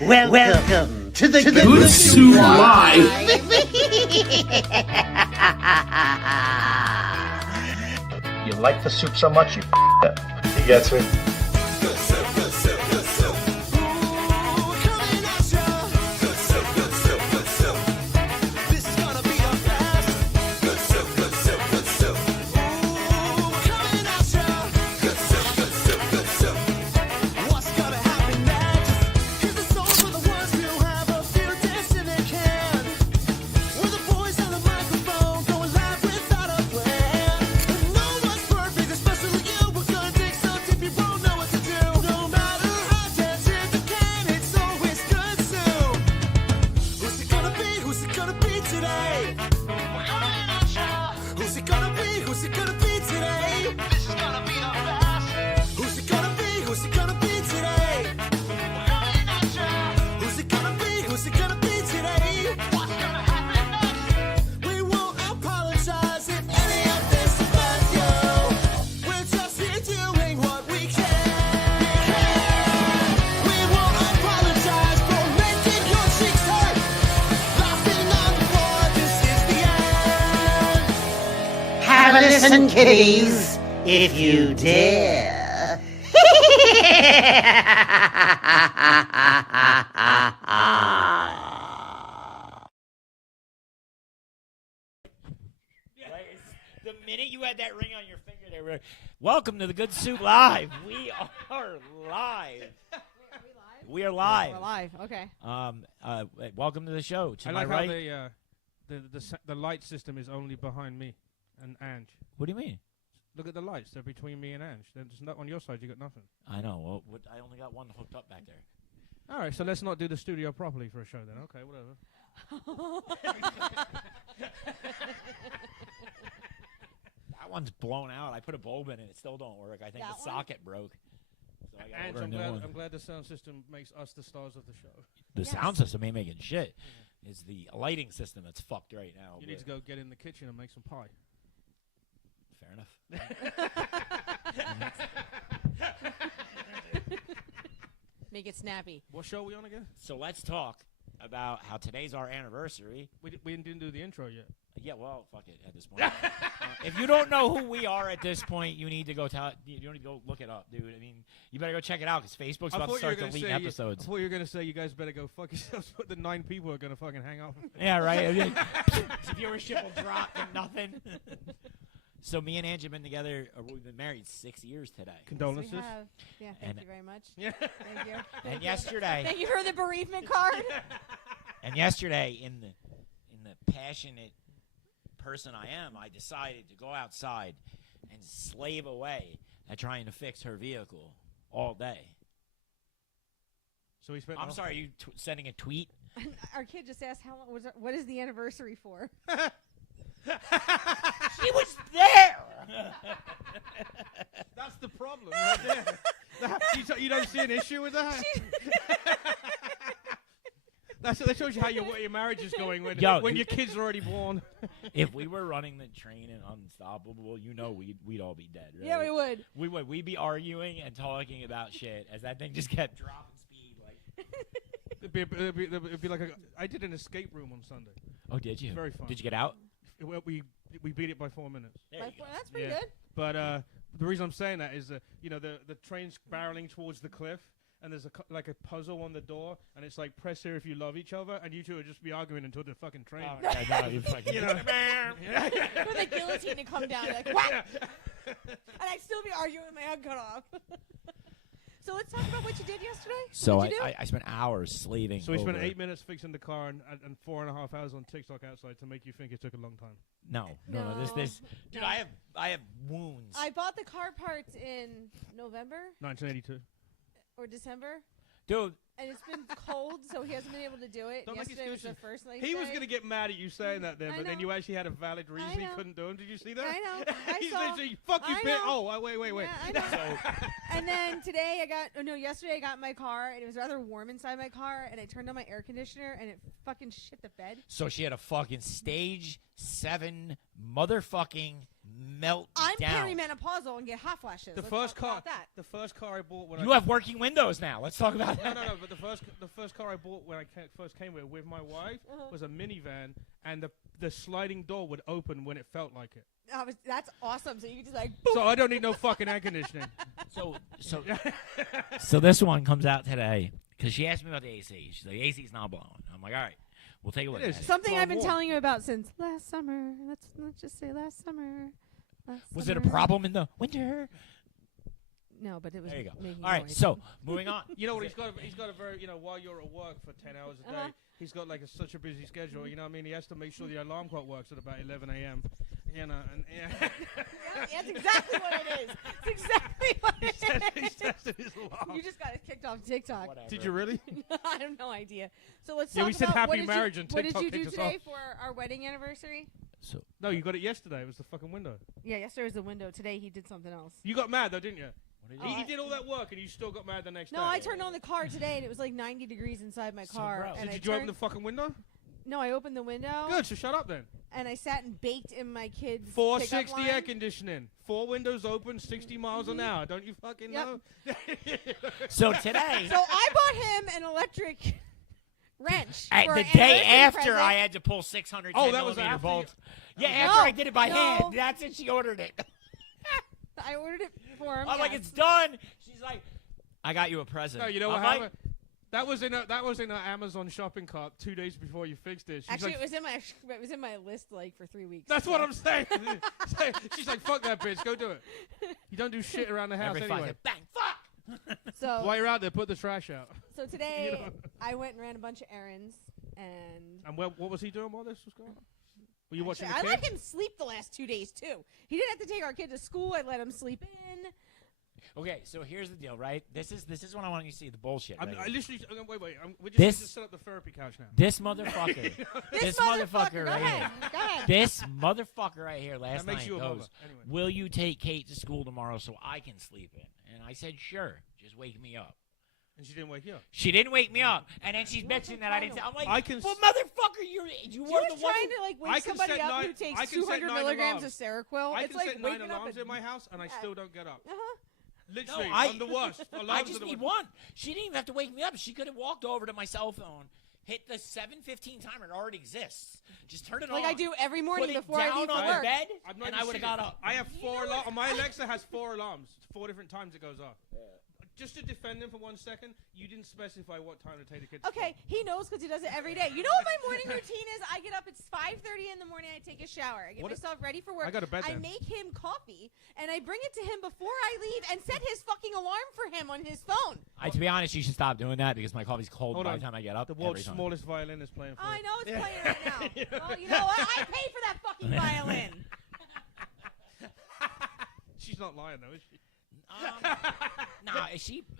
Welcome to the Good Soup Live. You like the soup so much, you it. He gets it. Listen, kiddies, if you dare. The minute you had that ring on your finger, they were, welcome to the Good Soup Live. We are live. We are live. We're live. Okay. Welcome to the show. To I my like right. how the light system is only behind me and Ange. What do you mean? Look at the lights. They're between me and Ange. There's not on your side. You got nothing. I know. Well, I only got one hooked up back there. All right. So let's not do the studio properly for a show then. Okay. Whatever. That one's blown out. I put a bulb in it. It still don't work. I think That the one? socket broke. So I got Ange, I'm glad the sound system makes us the stars of the show. The Yes. sound system ain't making shit. It's the lighting system that's fucked right now. You need to go get in the kitchen and make some pie. Fair enough. Make it snappy. What show are we on again? So let's talk about how today's our anniversary. We didn't do the intro yet. Yeah, well, fuck it at this point. If you don't know who we are at this point, you need to go you need to go look it up, dude. I mean, you better go check it out because Facebook's about to start deleting episodes. I thought you were gonna say you guys better go fuck yourselves. But the 9 people are gonna fucking hang out. Yeah, right. I mean, viewership will drop to nothing. So me and Ange have been together. We've been married 6 years today. Condolences. We have. Yeah, thank And- you very much. Yeah. Thank you. And yesterday, Thank you for the bereavement card. in the passionate person I am, I decided to go outside and slave away at trying to fix her vehicle all day. So we spent. I'm sorry, you sending a tweet? Our kid just asked what is the anniversary for? She was there. That's the problem right there. You don't see an issue with that? That shows you how your marriage is going when your kids are already born. If we were running the train and Unstoppable, you know we'd all be dead, right? Yeah, we would. We would. We'd be arguing and talking about shit as that thing just kept dropping speed. Like, It'd be like I did an escape room on Sunday. oh, did you? Very fun. Did you get out? We beat it by 4 minutes. There you go. That's pretty Yeah. good. But the reason I'm saying that is, the train's barreling towards the cliff, and there's like a puzzle on the door, and it's like, press here if you love each other, and you two would just be arguing until the fucking train. Oh, no, you fucking. You know. For the guillotine to come down, like what? And I'd still be arguing with my head cut off. So let's talk about what you did yesterday. So What'd you do? I spent hours slaving. So we spent over- 8 minutes fixing the car and 4.5 hours on TikTok outside to make you think it took a long time. No. This. Dude, No. I have wounds. I bought the car parts in November 1982. or December, Dude, and it's been cold, so he hasn't been able to do it. Don't make Yesterday was the excuses. first night. He was going to get mad at you saying that then, I but then know. you actually had a valid reason he know. couldn't do it. Did you see that? I know. I He's saw. literally, fuck you, I bitch. know. Oh, wait. Yeah, I know. so And then today yesterday I got in my car, and it was rather warm inside my car, and I turned on my air conditioner, and it fucking shit the bed. so she had a fucking stage 7 motherfucking melt I'm down. perimenopausal and get hot flashes. The Let's first talk car, about that. the first car I bought when You have working windows now. Let's talk about no, that. no, no. But the first car I bought when I first came with my wife was a minivan, and the sliding door would open when it felt like it. That's awesome. So you can just like. So I don't need no fucking air conditioning. So this one comes out today because she asked me about the AC. She's like, AC's not blowing. I'm like, all right, we'll take a look It at is. it. Something Well, I've been warm. telling you about since last summer. Let's just say last summer. Was it a problem in the winter? No, but it was. There you go. Making All right, noise. so moving on. You know what? He's got a very, while you're at work for 10 hours a day, Uh-huh. he's got like such a busy schedule. You know what I mean? He has to make sure the alarm clock works at about 11 a.m. You know, and Yeah, that's exactly what it is. It's exactly what it he's is. testing his alarm. You just got it kicked off TikTok. Whatever. Did you really? I have no idea. So let's Yeah, talk we said about happy what did marriage you, and what did TikTok you do kicked us today off. for our wedding anniversary? So No, you got it yesterday. It was the fucking window. Yeah, yesterday was the window. Today he did something else. You got mad though, didn't you? what did He you? did all that work and you still got mad the next day. No, I turned on the car today and it was like 90 degrees inside my So car. gross. And Did I you open turned- the fucking window? No, I opened the window. Good, so shut up then. And I sat and baked in my kids' 460 pickup air line. conditioning. 4 windows open, 60 miles an hour. Don't you fucking Yep. know? So today, So I bought him an electric wrench. at for the an day anniversary after present. I had to pull 610 Oh, that was millimeter after bolts. you- Yeah, No. after I did it by No. hand. That's it. She ordered it. I ordered it for him. I'm like, yes. it's done. She's like, I got you a present. No, you know I'm what like, happened? That was in her Amazon shopping cart 2 days before you fixed it. She's Actually, like, it was in my list like for 3 weeks. that's so. what I'm saying. She's like, fuck that bitch, go do it. You don't do shit around the house every anyway. fucking bang, fuck. So While you're out there, put the trash out. So today, You know. I went and ran a bunch of errands, and And what was he doing while this was going on? Were you watching actually, the I kid? let him sleep the last 2 days too. He didn't have to take our kid to school. I let him sleep in. Okay, so here's the deal, right? This is what I want you to see, the bullshit. I right? literally, wait. We just This- need to set up the therapy couch now. This motherfucker. This motherfucker Go right ahead. here. Go ahead. This motherfucker right here last That makes night you a goes, mother. Anyway. will you take Kate to school tomorrow so I can sleep in? And I said, sure. Just wake me up. And she didn't wake you up. She didn't wake me up. And then she's bitching that I didn't. I'm like, I can well, s- motherfucker, you You're were the one. trying to like I wake can somebody set up nine- who takes I can set 200 9 milligrams alarms. of Seroquel. I It's can like set 9 waking up alarms at, in my house, and I Yeah. still don't get up. Uh-huh. Literally, I- I'm the worst. Alarms I are just the need worst. one. She didn't even have to wake me up. She could have walked over to my cell phone, hit the 7:15 timer. It already exists. Just turn it Like on. I do every morning Put it before I down leave for on work. the bed, I'm not and even I would have serious. got up. I have You know 4 what? alarms. My Alexa has 4 alarms. 4 different times it goes off. Just to defend him for 1 second, you didn't specify what time to take the kids to Okay, school. he knows because he does it every day. You know what my morning routine is? I get up. It's 5:30 in the morning. I take a shower. I get What- myself ready for work. I go to bed I then. make him coffee and I bring it to him before I leave and set his fucking alarm for him on his phone. To be honest, you should stop doing that because my coffee's cold Hold by on. the time I get up. The every world's time. smallest violin is playing for Oh, I you. know it's Yeah. playing right now. Well, you know what? I pay for that fucking violin. She's not lying, though, is she? Nah,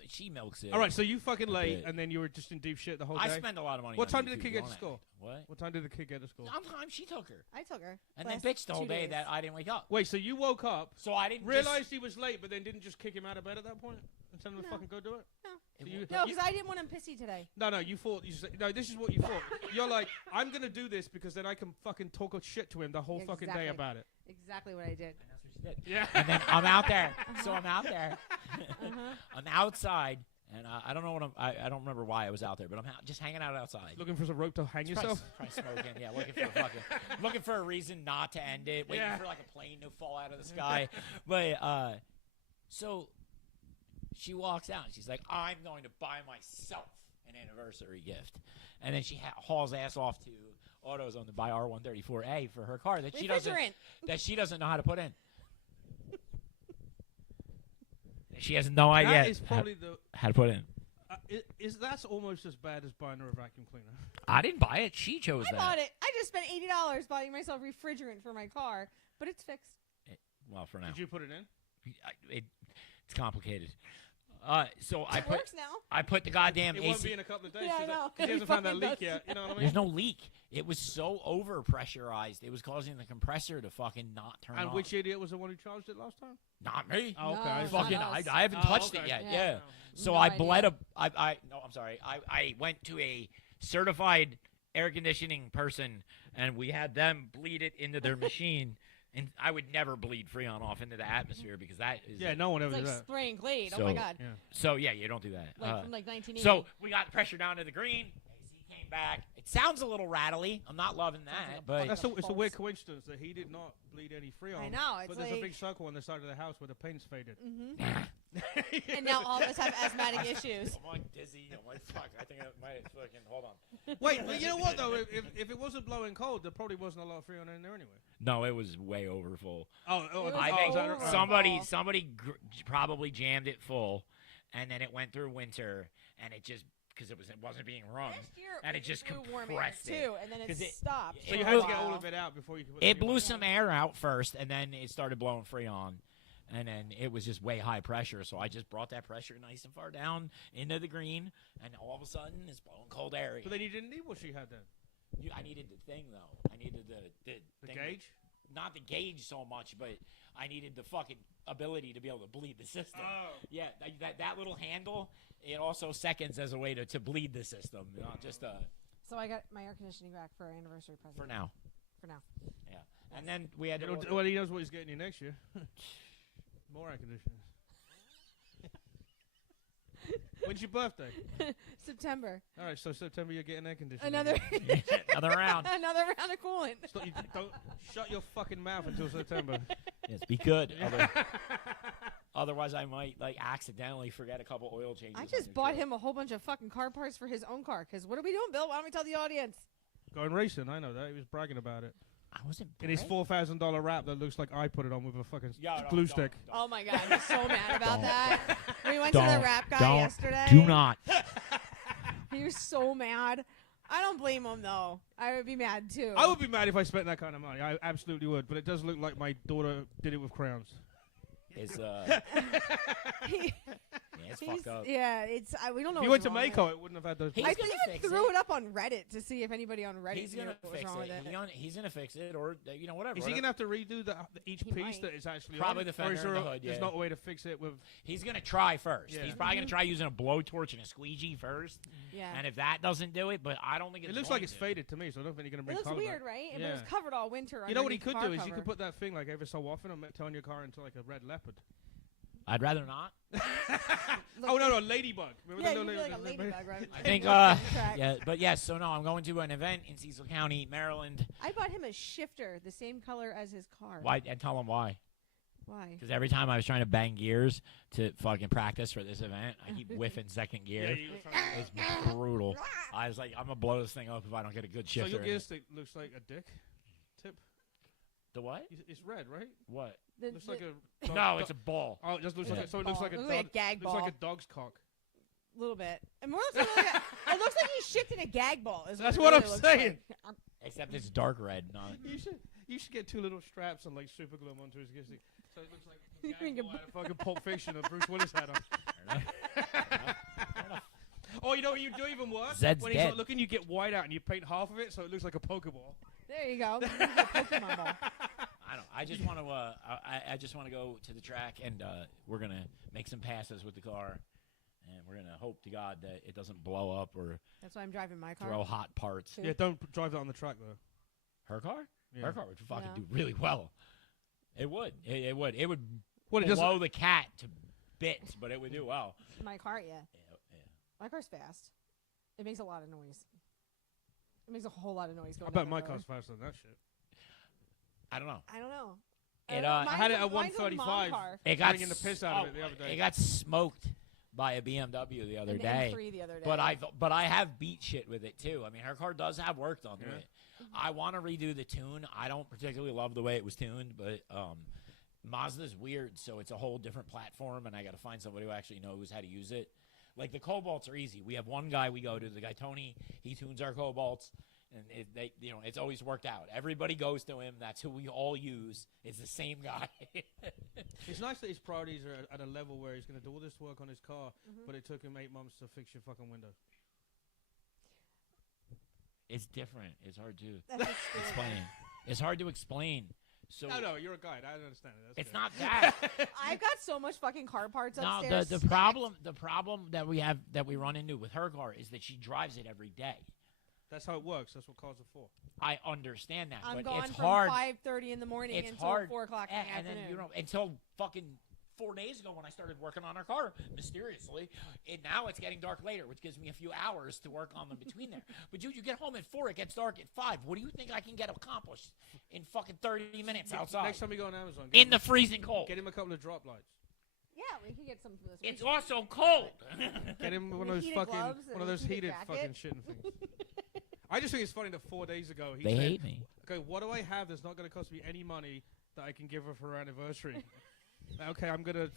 she milks it. All right, so you fucking late, bit. and then you were just in deep shit the whole I day? spend a lot of money. What on time did the YouTube kid get to going at school? me. What? What time did the kid get to school? Sometimes she took her, I took her. and then last bitched the whole 2 day days. that I didn't wake up. Wait, so you woke up, So I didn't realized he was late, but then didn't just kick him out of bed at that point and tell him to No. fucking go do it? No. So you- No, you- because I didn't want him pissy today. No, you thought. You said, no, this is what you thought. You're like, I'm gonna do this because then I can fucking talk a shit to him the whole fucking day Exactly. about it. Exactly what I did. And that's what she did. Yeah. And then I'm out there. So I'm out there. Uh-huh. I'm outside, and I don't know what I don't remember why I was out there, but I'm just hanging out outside. Looking for some rope to hang yourself. Probably smoking, yeah. Looking for a reason not to end it. Waiting Yeah. for like a plane to fall out of the sky. But so she walks out and she's like, "I'm going to buy myself an anniversary gift," and then she hauls ass off to AutoZone to buy R134A for her car that she doesn't know how to put in. She has no idea That is probably the. how to put in. Is that's almost as bad as buying her a vacuum cleaner? I didn't buy it. She chose I that. bought it. I just spent $80 buying myself refrigerant for my car, but it's fixed. Well, for now. Did you put it in? It's complicated. So I It works now. It the goddamn won't AC. be in a couple of days. Yeah, I 'cause know. he hasn't found that Fucking leak does. yet. You know what I mean? There's no leak. It was so over pressurized. It was causing the compressor to fucking not turn And on. which idiot was the one who charged it last time? Not me. Oh, No, okay. it's Fucking, not us. I haven't Oh, touched okay. it yet. Yeah. Yeah. So No I idea. bled no, I'm sorry. I went to a certified air conditioning person, and we had them bleed it into their machine And I would never bleed Freon off into the atmosphere because that is Yeah, no one ever It's like did that. spraying Glade. Oh So- my god. Yeah. So yeah, you don't do that. Like from like 1980. So we got pressure down to the green. AC came back. It sounds a little rattly. I'm not loving that, but It's a False. weird coincidence that he did not bleed any Freon. I know, it's but there's a like- big circle on the side of the house where the paint's faded. And now all of us have asthmatic issues. I'm like dizzy. I'm like fuck. I think I might fucking hold on. Wait, but you know what though? If it wasn't blowing cold, there probably wasn't a lot of Freon in there anyway. No, it was way over full. Oh, was I oh, think is that over. right? somebody probably jammed it full, and then it went through winter, and it just because it wasn't being run, Last year, and it just blew warm air compressed it. too, and then it 'Cause it- stopped. So So you for had a to get all while. of it out before you could. It blew some air out first, and then it started blowing Freon. And then it was just way high pressure, so I just brought that pressure nice and far down into the green, and all of a sudden it's blowing cold air. But then you didn't need what she had then. I needed the thing though. I needed the The thing gauge. not the gauge so much, but I needed the fucking ability to be able to bleed the system. Oh. Yeah, that little handle. It also seconds as a way to bleed the system, not just So I got my air conditioning back for our anniversary present. for now. For now. Yeah, and then we had to. order- Well, he knows what he's getting you next year. More air conditioners. When's your birthday? September. All right, so September you're getting air conditioning. Another Another round. another round of coolant. Don't shut your fucking mouth until September. Yes, be good. Otherwise, I might like accidentally forget a couple oil changes. I on just your bought truck. him a whole bunch of fucking car parts for his own car. Because what are we doing, Bill? Why don't we tell the audience? Going racing, I know that. He was bragging about it. I wasn't. In his brave. $4,000 wrap that looks like I put it on with a fucking Yeah, no, glue don't, stick. don't. Oh my god, he's so mad about Don't. that. We went to the Don't. rap guy Don't. yesterday. Do not. He was so mad. I don't blame him though. I would be mad too. I would be mad if I spent that kind of money. I absolutely would. But it does look like my daughter did it with crayons. It's He- yeah, it's he's- fucked up. yeah, it's we don't know. If you what's went to wrong with Mako, it wouldn't have had those. He's I gonna even fix threw it. it up on Reddit to see if anybody on Reddit He's knew gonna what was fix wrong with it. it. He's gonna fix it, or whatever. Is he gonna have to redo each He piece might. that is actually Probably on? the Or fender is and there the hood, There's yeah. not a way to fix it with. He's gonna try first. Yeah. He's probably gonna try using a blowtorch and a squeegee first. Yeah. And if that doesn't do it, but I don't think It it's looks going like it's to. faded to me, so I don't think you're gonna It bring looks color weird, back. right? But Yeah. it was covered all winter. You know what he underneath could car do is you cover. could put that thing like every so often and turn your car into like a red leopard. I'd rather not. Look, Oh no, ladybug. Remember Yeah, the you little feel like a ladybug, right? I think, Track. yeah, but yes. So no, I'm going to an event in Cecil County, Maryland. I bought him a shifter, the same color as his car. Why? And tell him why. Why? Because every time I was trying to bang gears to fucking practice for this event, I keep whiffing second gear. It's brutal. I was like, I'm gonna blow this thing up if I don't get a good So shifter. your in gear it. stick looks like a dick tip. The what? It's red, right? What? The- Looks the- like a. No, it's a ball. Oh, it just looks Yeah. like a, so. It looks like a Looks like a dog. gag Looks like ball. a dog's cock. little bit. And more looks like it looks like he's shit in a gag ball. Is That's it what really I'm looks saying. like. Except it's dark red, not. You should get two little straps and like super glue them onto his gear stick, so it looks like a You gag can ball get out of fucking Pulp Fiction that Bruce Willis had on. Fair enough. Oh, you know what you do even worse? Zed's when he's dead. not looking, you get white out and you paint half of it so it looks like a Pokeball. There you go. You can get a Pokemon ball. I don't. I just want to. I just want to go to the track, and we're gonna make some passes with the car, and we're gonna hope to God that it doesn't blow up or That's why I'm driving my car. throw hot parts. Too. Yeah, don't drive that on the track though. Her car? Yeah. Her car would fucking Yeah. do really well. It would. It would. It would Well, it doesn't. blow the cat to bits, but it would do well. My car, yeah. Yeah. My car's fast. It makes a lot of noise. It makes a whole lot of noise I going bet down my the road. car's faster than that shit. I don't know. I don't know. It, Mine's I had it a- at mine's a mom 135. car. It got Bringing the piss out of it the other day. It got smoked by a BMW the other An day. M3 the other day. But I have beat shit with it too. I mean, her car does have work done to Yeah. it. I want to redo the tune. I don't particularly love the way it was tuned, but Mazda's weird, so it's a whole different platform, and I got to find somebody who actually knows how to use it. Like the Cobalts are easy. We have one guy we go to, the guy Tony. He tunes our Cobalts, and it's always worked out. Everybody goes to him. That's who we all use. It's the same guy. It's nice that his priorities are at a level where he's going to do all this work on his car, Mm-hmm. but it took him 8 months to fix your fucking window. It's different. It's hard to That's a story. explain. It's hard to explain. So No, you're a guide. I understand it. That's it's good. not that. I've got so much fucking car parts No, upstairs. the problem that we run into with her car is that she drives it every day. That's how it works. That's what cars are for. I understand that, I'm but gone it's from hard. 5:30 in the morning It's until hard. 4 o'clock in the And afternoon. then, you know, until fucking 4 days ago when I started working on our car, mysteriously, now it's getting dark later, which gives me a few hours to work on them between there. But dude, you get home at 4, it gets dark at 5. What do you think I can get accomplished in fucking 30 minutes outside? Next time we go on Amazon, In the freezing cold. get him a couple of drop lights. Yeah, we could get some for this. It's also cold. Get him one The of those heated fucking gloves and one of the those heated heated jacket. fucking shitting things. I just think it's funny that 4 days ago he They said, hate me. "Okay, what do I have that's not going to cost me any money that I can give her for her anniversary?" Okay, I'm gonna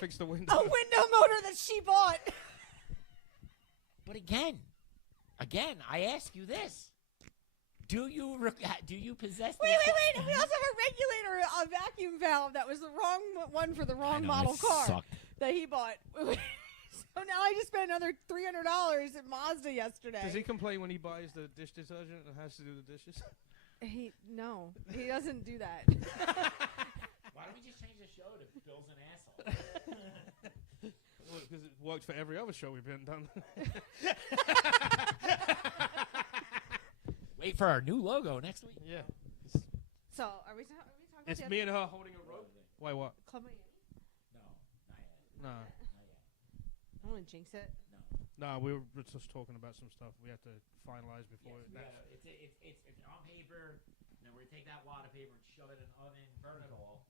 fix the window. A window motor that she bought. But again, I ask you this. Do you possess Wait. We also have a regulator, a vacuum valve that was the wrong one for the wrong model car Sucked. that he bought. So now I just spent another $300 at Mazda yesterday. Does he complain when he buys the dish detergent and has to do the dishes? No, he doesn't do that. Why don't we just change the show to Bill's an asshole? Because it works for every other show we've been done. Wait for our new logo next week. Yeah. So are we talking about It's the me and her holding a rope. Why what? Club Miami? No, not yet. No. Not yet. I don't want to jinx it. No, we were just talking about some stuff we had to finalize before. It's on paper. And then we're gonna take that wad of paper and shove it in an oven, burn it all,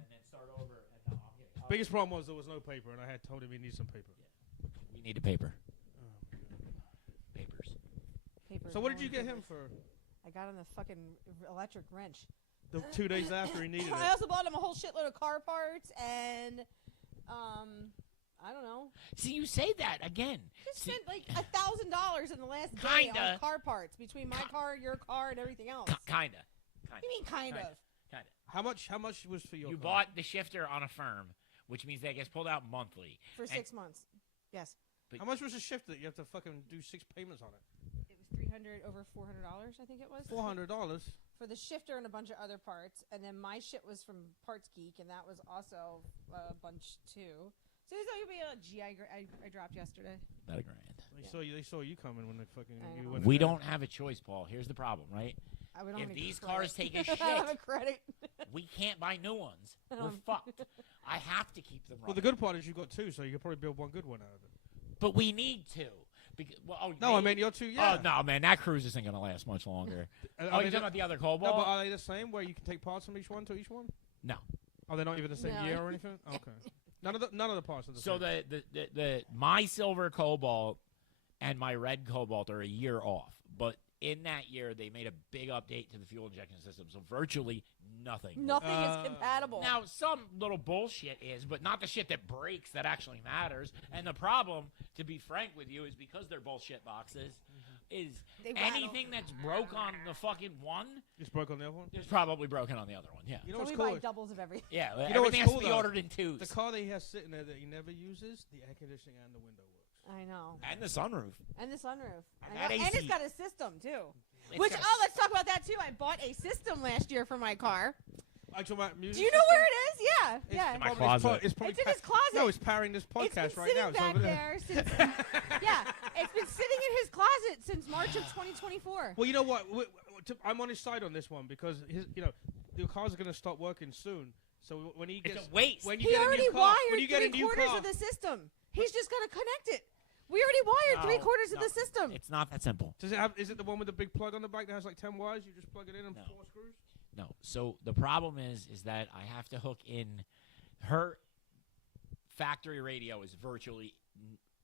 and then start over. And no, I'm kidding. Biggest problem was there was no paper, and I had told him he needs some paper. We need the paper. Papers. Paper. So what did you get him for I got him the fucking electric wrench. the 2 days after he needed I it? also bought him a whole shitload of car parts and, I don't know. See, you say that again. Just See, spent like $1,000 in the last day Kinda. on car parts between my car, your car, and everything else. Kinda. What do you mean kind of? Kinda. How much was for your You car? bought the shifter on a firm, which means that gets pulled out monthly. For 6 months. Yes. How much was the shift that you have to fucking do 6 payments on it? It was over $400, I think it was. $400. For the shifter and a bunch of other parts, and then my shit was from Parts Geek, and that was also a bunch too. So there's going to be a G I dropped yesterday. About $1,000. They saw you coming when they fucking. I You know. went We in there. don't have a choice, Paul. Here's the problem, right? We don't If have any these credit. cars take a I don't have a shit, credit. we can't buy new ones. We're fucked. I have to keep them running. Well, the good part is you've got 2, so you could probably build one good one out of it. But we need to. Because, No, I mean you're 2. Yeah. Oh, no, man. That cruise isn't going to last much longer. Are Oh, they you're talking about the other Cobalt? No, but are they the same where you can take parts from each one to each one? No. Are they not even the same No. year or anything? Okay. None of the parts are the So same. the my silver Cobalt and my red Cobalt are a year off. But in that year, they made a big update to the fuel injection system. So virtually nothing. Nothing is compatible. Now, some little bullshit is, but not the shit that breaks that actually matters. And the problem, to be frank with you, is because they're bullshit boxes, is They rattle. anything that's broke on the fucking one It's broke on the other one. is probably broken on the other one. Yeah. You know So what's we cool? buy doubles of everything. Yeah, You know what's everything has cool, to be though? ordered in twos. The car that he has sitting there that he never uses, the air conditioning and the window works. I know. And the sunroof. And the sunroof. And I that know. And AC. it's got a system too. It's Which got a let's talk about that too. I bought a system last year for my car. I talk about music. Do you know where it is? Yeah, It's yeah. in my probably- closet. It's probably It's in his closet. No, it's powering this podcast It's been right now. sitting It's back over there since. Yeah, it's been sitting in his closet since March of 2024. Well, you know what? I'm on his side on this one because the cars are going to stop working soon. So when he gets It's a waste. when you He get a already new car, wired when you get a new 3/4 car, of the system. He's just gonna connect it. We already wired No, 3/4 of no. the system. It's not that simple. does it have? Is it the one with the big plug on the back that has like 10 wires? You just plug it in and No. 4 screws. No. So the problem is that I have to hook in her factory radio is virtually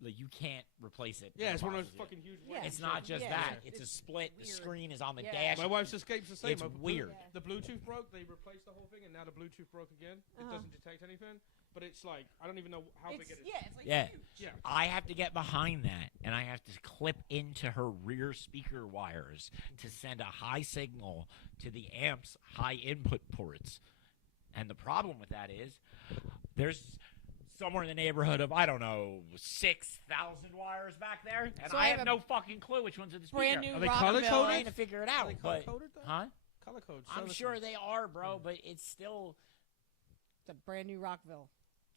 like you can't replace it. Yeah, in it's a one of box those with fucking huge. Yeah. ones. It's not just Yeah. that. Yeah. It's a It's split. The weird. screen is on the Yeah. dash. My wife's escape's the same. It's My weird. Yeah. The Bluetooth broke. They replaced the whole thing, and now the Bluetooth broke again. It Uh-huh. doesn't detect anything, but it's like I don't even know how big It's, it is. yeah, it's like Yeah. huge. Yeah. I have to get behind that, and I have to clip into her rear speaker wires to send a high signal to the amp's high input ports. And the problem with that is there's somewhere in the neighborhood of, I don't know, 6,000 wires back there, and So I I have have no fucking clue which one's are the speaker. Brand new Are they Rockville. color I'm coded? trying to figure it Are out, they but color-coded, though? huh? Color code. I'm sure they are, bro, but it's still It's a brand new Rockville,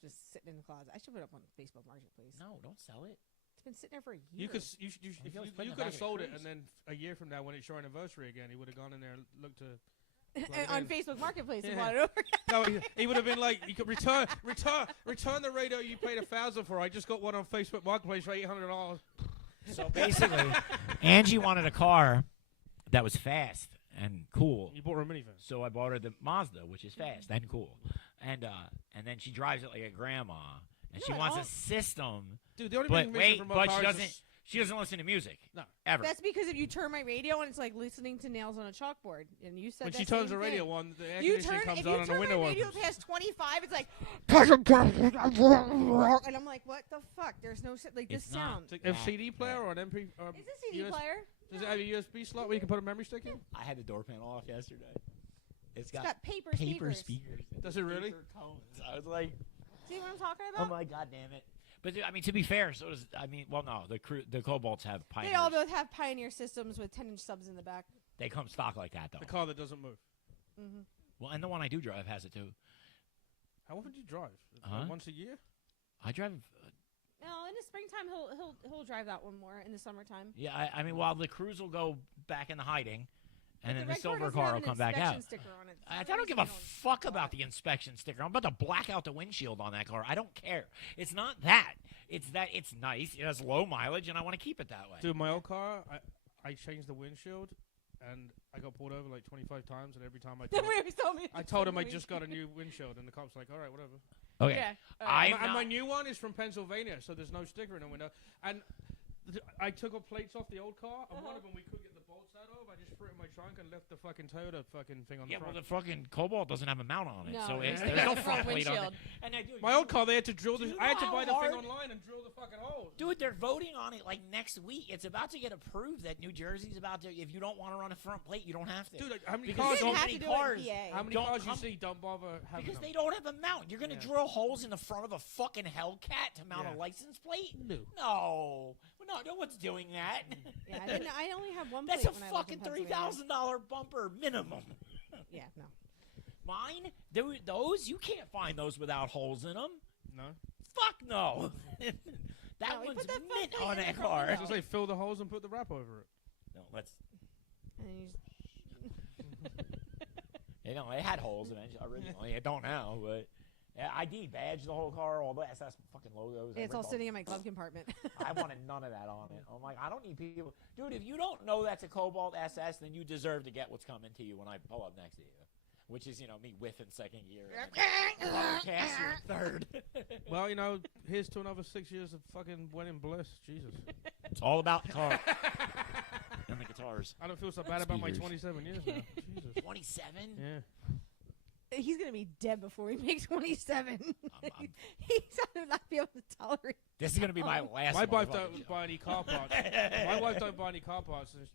just sitting in the closet. I should put it up on Facebook Marketplace. no. Don't sell it. It's been sitting there for a year. You could you He was putting you it could have back at sold it, cruise. and then a year from now, when it's your anniversary again, he would have gone in there and looked to. And on Facebook Marketplace, he Yeah. bought it over. No, he would have been like, you could return the radio you paid $1,000 for. I just got one on Facebook Marketplace for $800. So basically, Angie wanted a car that was fast and cool. You bought her a minivan. So I bought her the Mazda, which is fast and cool, and then she drives it like a grandma, and she No, wants all- a system. Dude, the only But thing missing wait, from my but car she is doesn't. just- She doesn't listen to music. No. Ever. That's because if you turn my radio on, it's like listening to nails on a chalkboard. And you said when that she turns the same radio thing. on, the air You conditioning turn, comes if on you and the turn window my radio opens. past 25, it's like, and I'm like, what the fuck? There's no like this It's not. sound. It's like a CD player or an MP. Or Is this CD US player? Does it have a USB slot where you can put a memory stick in? I had the door panel off yesterday. It's got paper speakers. Does it really? Paper cones. I was like, See what I'm talking oh about? my god, damn it! But I mean, to be fair, so does well, no, the Cobalts have Pioneers. They all both have Pioneer systems with 10-inch subs in the back. They come stock like that though. The car that doesn't move. Mm-hmm. Well, and the one I do drive has it too. How often do you drive? Huh? Once a year? I drive. No, in the springtime he'll drive that one more. In the summertime, Yeah, I mean, while the Cruise will go back into hiding, and But then the the red silver doesn't car have will an come back out. inspection sticker on it. For I some don't reason give a they don't fuck do about that. the inspection sticker. I'm about to black out the windshield on that car. I don't care. It's not that. It's that it's nice. It has low mileage, and I want to keep it that way. Dude, my old car, I changed the windshield, and I got pulled over like 25 times, and every time I told, He told me. I told him I just got a new windshield, and the cop's like, all right, whatever. Okay. Yeah. I'm And my not- new one is from Pennsylvania, so there's no sticker in the window. And I took up plates off the old car, and one of them we could get the bolts out of. I just threw it in my trunk and left the fucking Toyota fucking thing on Yeah, the well, front. the fucking Cobalt doesn't have a mount on it, No, so there's there's no no front front plate on it. windshield. And I do. My old car, they had to drill Do the. you I had know to buy how the thing hard- online and drill the fucking hole. Dude, they're voting on it like next week. It's about to get approved that New Jersey's about to. If you don't want to run a front plate, you don't have to. Dude, how many Because cars? so You have many to do it in cars. PA. How many don't cars you come- see don't bother having Because them? they don't have a mount. You're gonna Yeah. drill holes in the front of a fucking Hellcat to mount Yeah. a license plate? No. No, no one's doing that. Yeah, I only have one That's plate a when I lived in fucking Pennsylvania. $3,000 bumper minimum. Yeah, no. Mine, those you can't find those without holes in them. No. Fuck no. That No, we one's put that front mint plate on in the that front car. window. Just say fill the holes and put the wrap over it. No, let's. And you just- You know, it had holes originally. It don't now, but yeah, ID badge, the whole car, all the SS fucking logos. it's all ripped off. sitting in my glove compartment. I wanted none of that on it. I'm like, I don't need people. Dude, if you don't know that's a Cobalt SS, then you deserve to get what's coming to you when I pull up next to you. Which is, me whiffing second gear. Cast your third. Well, here's to another 6 years of fucking wedding bliss. Jesus. It's all about the car. And the guitars. I don't feel so bad about my Speakers. 27 years now. Jesus. 27? Yeah. He's gonna be dead before he makes 27. I'm- He's gonna not be able to tolerate. This is going to be my last My wife motherfucking don't show. buy any car parts. My wife don't buy any car parts. And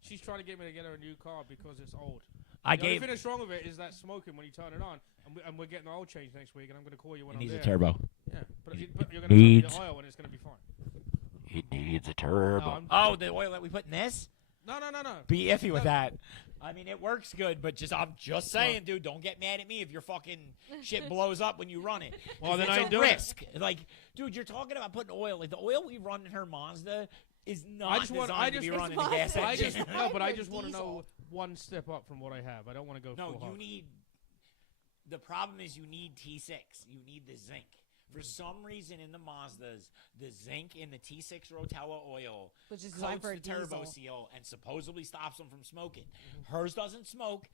she's trying to get me to get her a new car because it's old. I The only gave. thing that's wrong with it is that smoking when you turn it on. And we're getting the oil change next week, and I'm going to call you when It I'm needs there. a turbo. Yeah, but you're going to change Needs- the oil, and it's going to be fine. It needs a turbo. I'm- Oh, the oil that we put in this? No. Be iffy with No. that. I mean, it works good, but I'm just saying, dude, don't get mad at me if your fucking shit blows up when you run it. 'Cause Well, then it's I a ain't doing it. risk. Like, dude, you're talking about putting oil. Like the oil we run in her Mazda is not I just want- designed I to just- be It's running the gas Mazda. I engine. just no, but I Hybrid just want to know diesel. one step up from what I have. I don't want to go No, full you hog. need. The problem is you need T6. You need the zinc. For some reason in the Mazdas, the zinc in the T6 Rotella oil Which is designed coats for a the turbo diesel. seal and supposedly stops them from smoking. Hers doesn't smoke.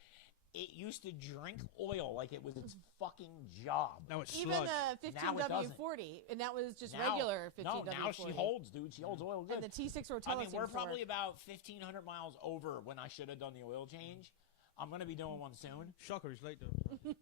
It used to drink oil like it was its fucking job. Now it's Even sludge. the Now it doesn't. 15W40, and that was just Now- regular 15W40. No, now she holds, dude. She holds oil good. And the T6 Rotella I mean, seems we're to probably work. about 1,500 miles over when I should have done the oil change. I'm going to be doing one soon. Shocker, he's late though.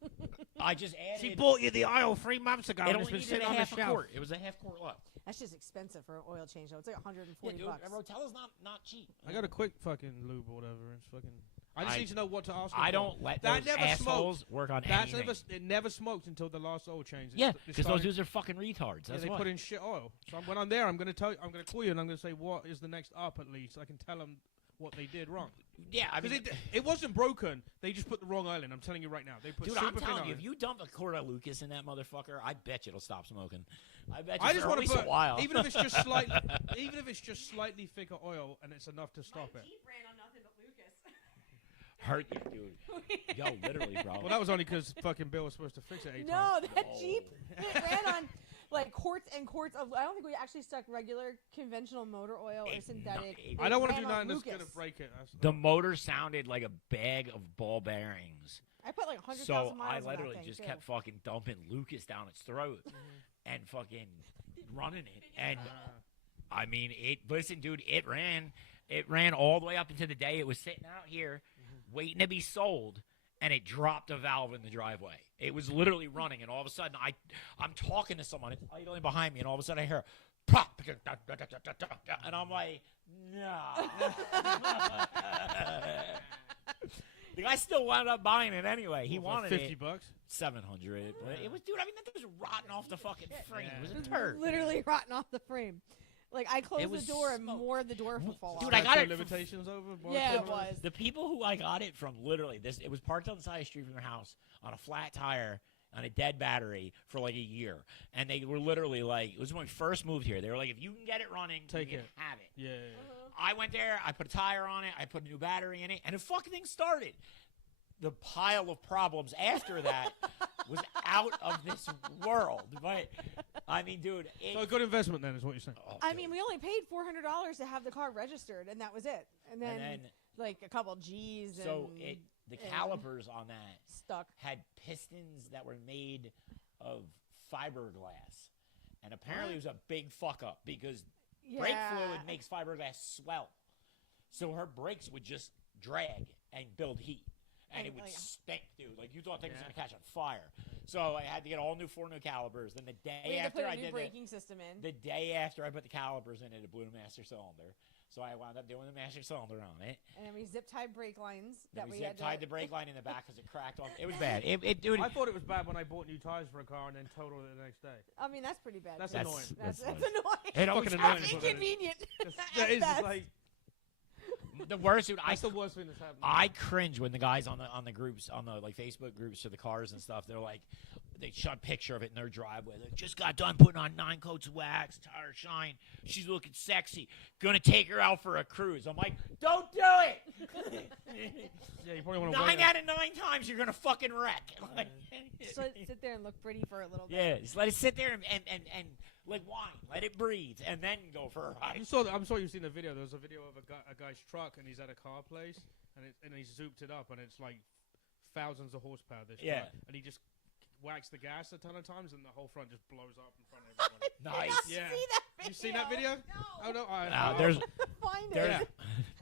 I just added. She bought you the aisle 3 months ago, It and only it's been needed sitting a on the half a shelf. quart. It was a half quart left. That's just expensive for an oil change, though. It's like Yeah, 140 dude, bucks. a Rotella's not cheap. I got a quick fucking lube or whatever. It's fucking. I just I- need to know what to ask. her I for. don't let That those never assholes smoked. work on That's anything. it never smoked until the last oil change. Yeah, It because those started- dudes are fucking retards. Yeah, That's they why. put in shit oil. So when I'm there, I'm gonna call you, and I'm gonna say what is the next up at least. I can tell them what they did wrong. Yeah, I mean, Because it wasn't broken. They just put the wrong oil in. I'm telling you right now. They put dude, super I'm thin telling oil you, in. if you dump a quart of Lucas in that motherfucker, I bet you it'll stop smoking. I bet you I just for at want least to put, a while. even if it's just slightly, even if it's just slightly thicker oil and it's enough to stop it. Jeep ran on nothing but Lucas. Hurt you, dude. Yo, literally, bro. Well, that was only because fucking Bill was supposed to fix it 8 No, times. that Jeep it ran on like quarts and quarts of. I don't think we actually stuck regular conventional motor oil or synthetic. it- I don't want to ran do on nothing that's going Lucas. to break it. The motor sounded like a bag of ball bearings. I put like 100,000 So miles. I on that literally thing, just too. kept fucking dumping Lucas down its throat and fucking running it. And I mean, listen, dude, it ran all the way up into the day it was sitting out here waiting to be sold. And it dropped a valve in the driveway. It was literally running, and all of a sudden, I'm talking to someone. It's idling behind me, and all of a sudden I hear, pop, and I'm like, no. The guy still wound up buying it anyway. He What, wanted $50. it. 700. But it was, dude. I mean, that thing was rotting off the fucking frame. It was It a was turd. literally rotten off the frame. Like I closed was the door and smoke. more of the door would fall Dude, off. I got Statute it of from- limitations over. Yeah, it Bartender? was. The people who I got it from, literally, it was parked on the side of the street from your house on a flat tire on a dead battery for like a year. And they were literally like, it was when we first moved here. They were like, if you can get it running, Take you can it. have it. Yeah. I went there, I put a tire on it, I put a new battery in it, and the fucking thing started. The pile of problems after that was out of this world. But, I mean, dude. So a good investment then is what you're saying. Oh, I dude. mean, we only paid $400 to have the car registered, and that was it. And then, And then like a couple G's so and the and calipers on that stuck. had pistons that were made of fiberglass. And apparently it was a big fuck up because brake fluid makes fiberglass swell. So her brakes would just drag and build heat. And it would stink, dude. Like, you thought things was going to catch on fire. So I had to get four new calipers. Then the day We had to after put I a new did braking system in. the day after I put the calipers in it, it blew the master cylinder. So I wound up doing the master cylinder on it. And then we zip tied brake lines Then that we had zip tied to, the brake line in the back because it cracked off. It was bad. Dude, I thought it was bad when I bought new tires for a car and then totaled it the next day. I mean, that's pretty bad. That's too. annoying. That's That's annoying. It always Fucking That's annoying. inconvenient. That is That's- like the worst, dude. that's the worst thing that's happened. I cringe when the guys on the groups, on the like Facebook groups for the cars and stuff, they're like, they shot a picture of it in their driveway. They just got done putting on 9 coats of wax, tire shine. She's looking sexy. Gonna take her out for a cruise. I'm like, don't do it. Yeah, you probably want to 9 out of 9 times you're gonna fucking wreck. Like, Just let it sit there and look pretty for a little bit. yeah, just let it sit there and like wine. Let it breathe and then go for a ride. I'm sure you've seen the video. There was a video of a guy's truck and he's at a car place and he's zooped it up and it's like thousands of horsepower. This Yeah. truck, and he just whacks the gas a ton of times and the whole front just blows up in front of everybody. Nice. Yeah. See that video? You seen that video? No. Oh no, There's Find There's, it.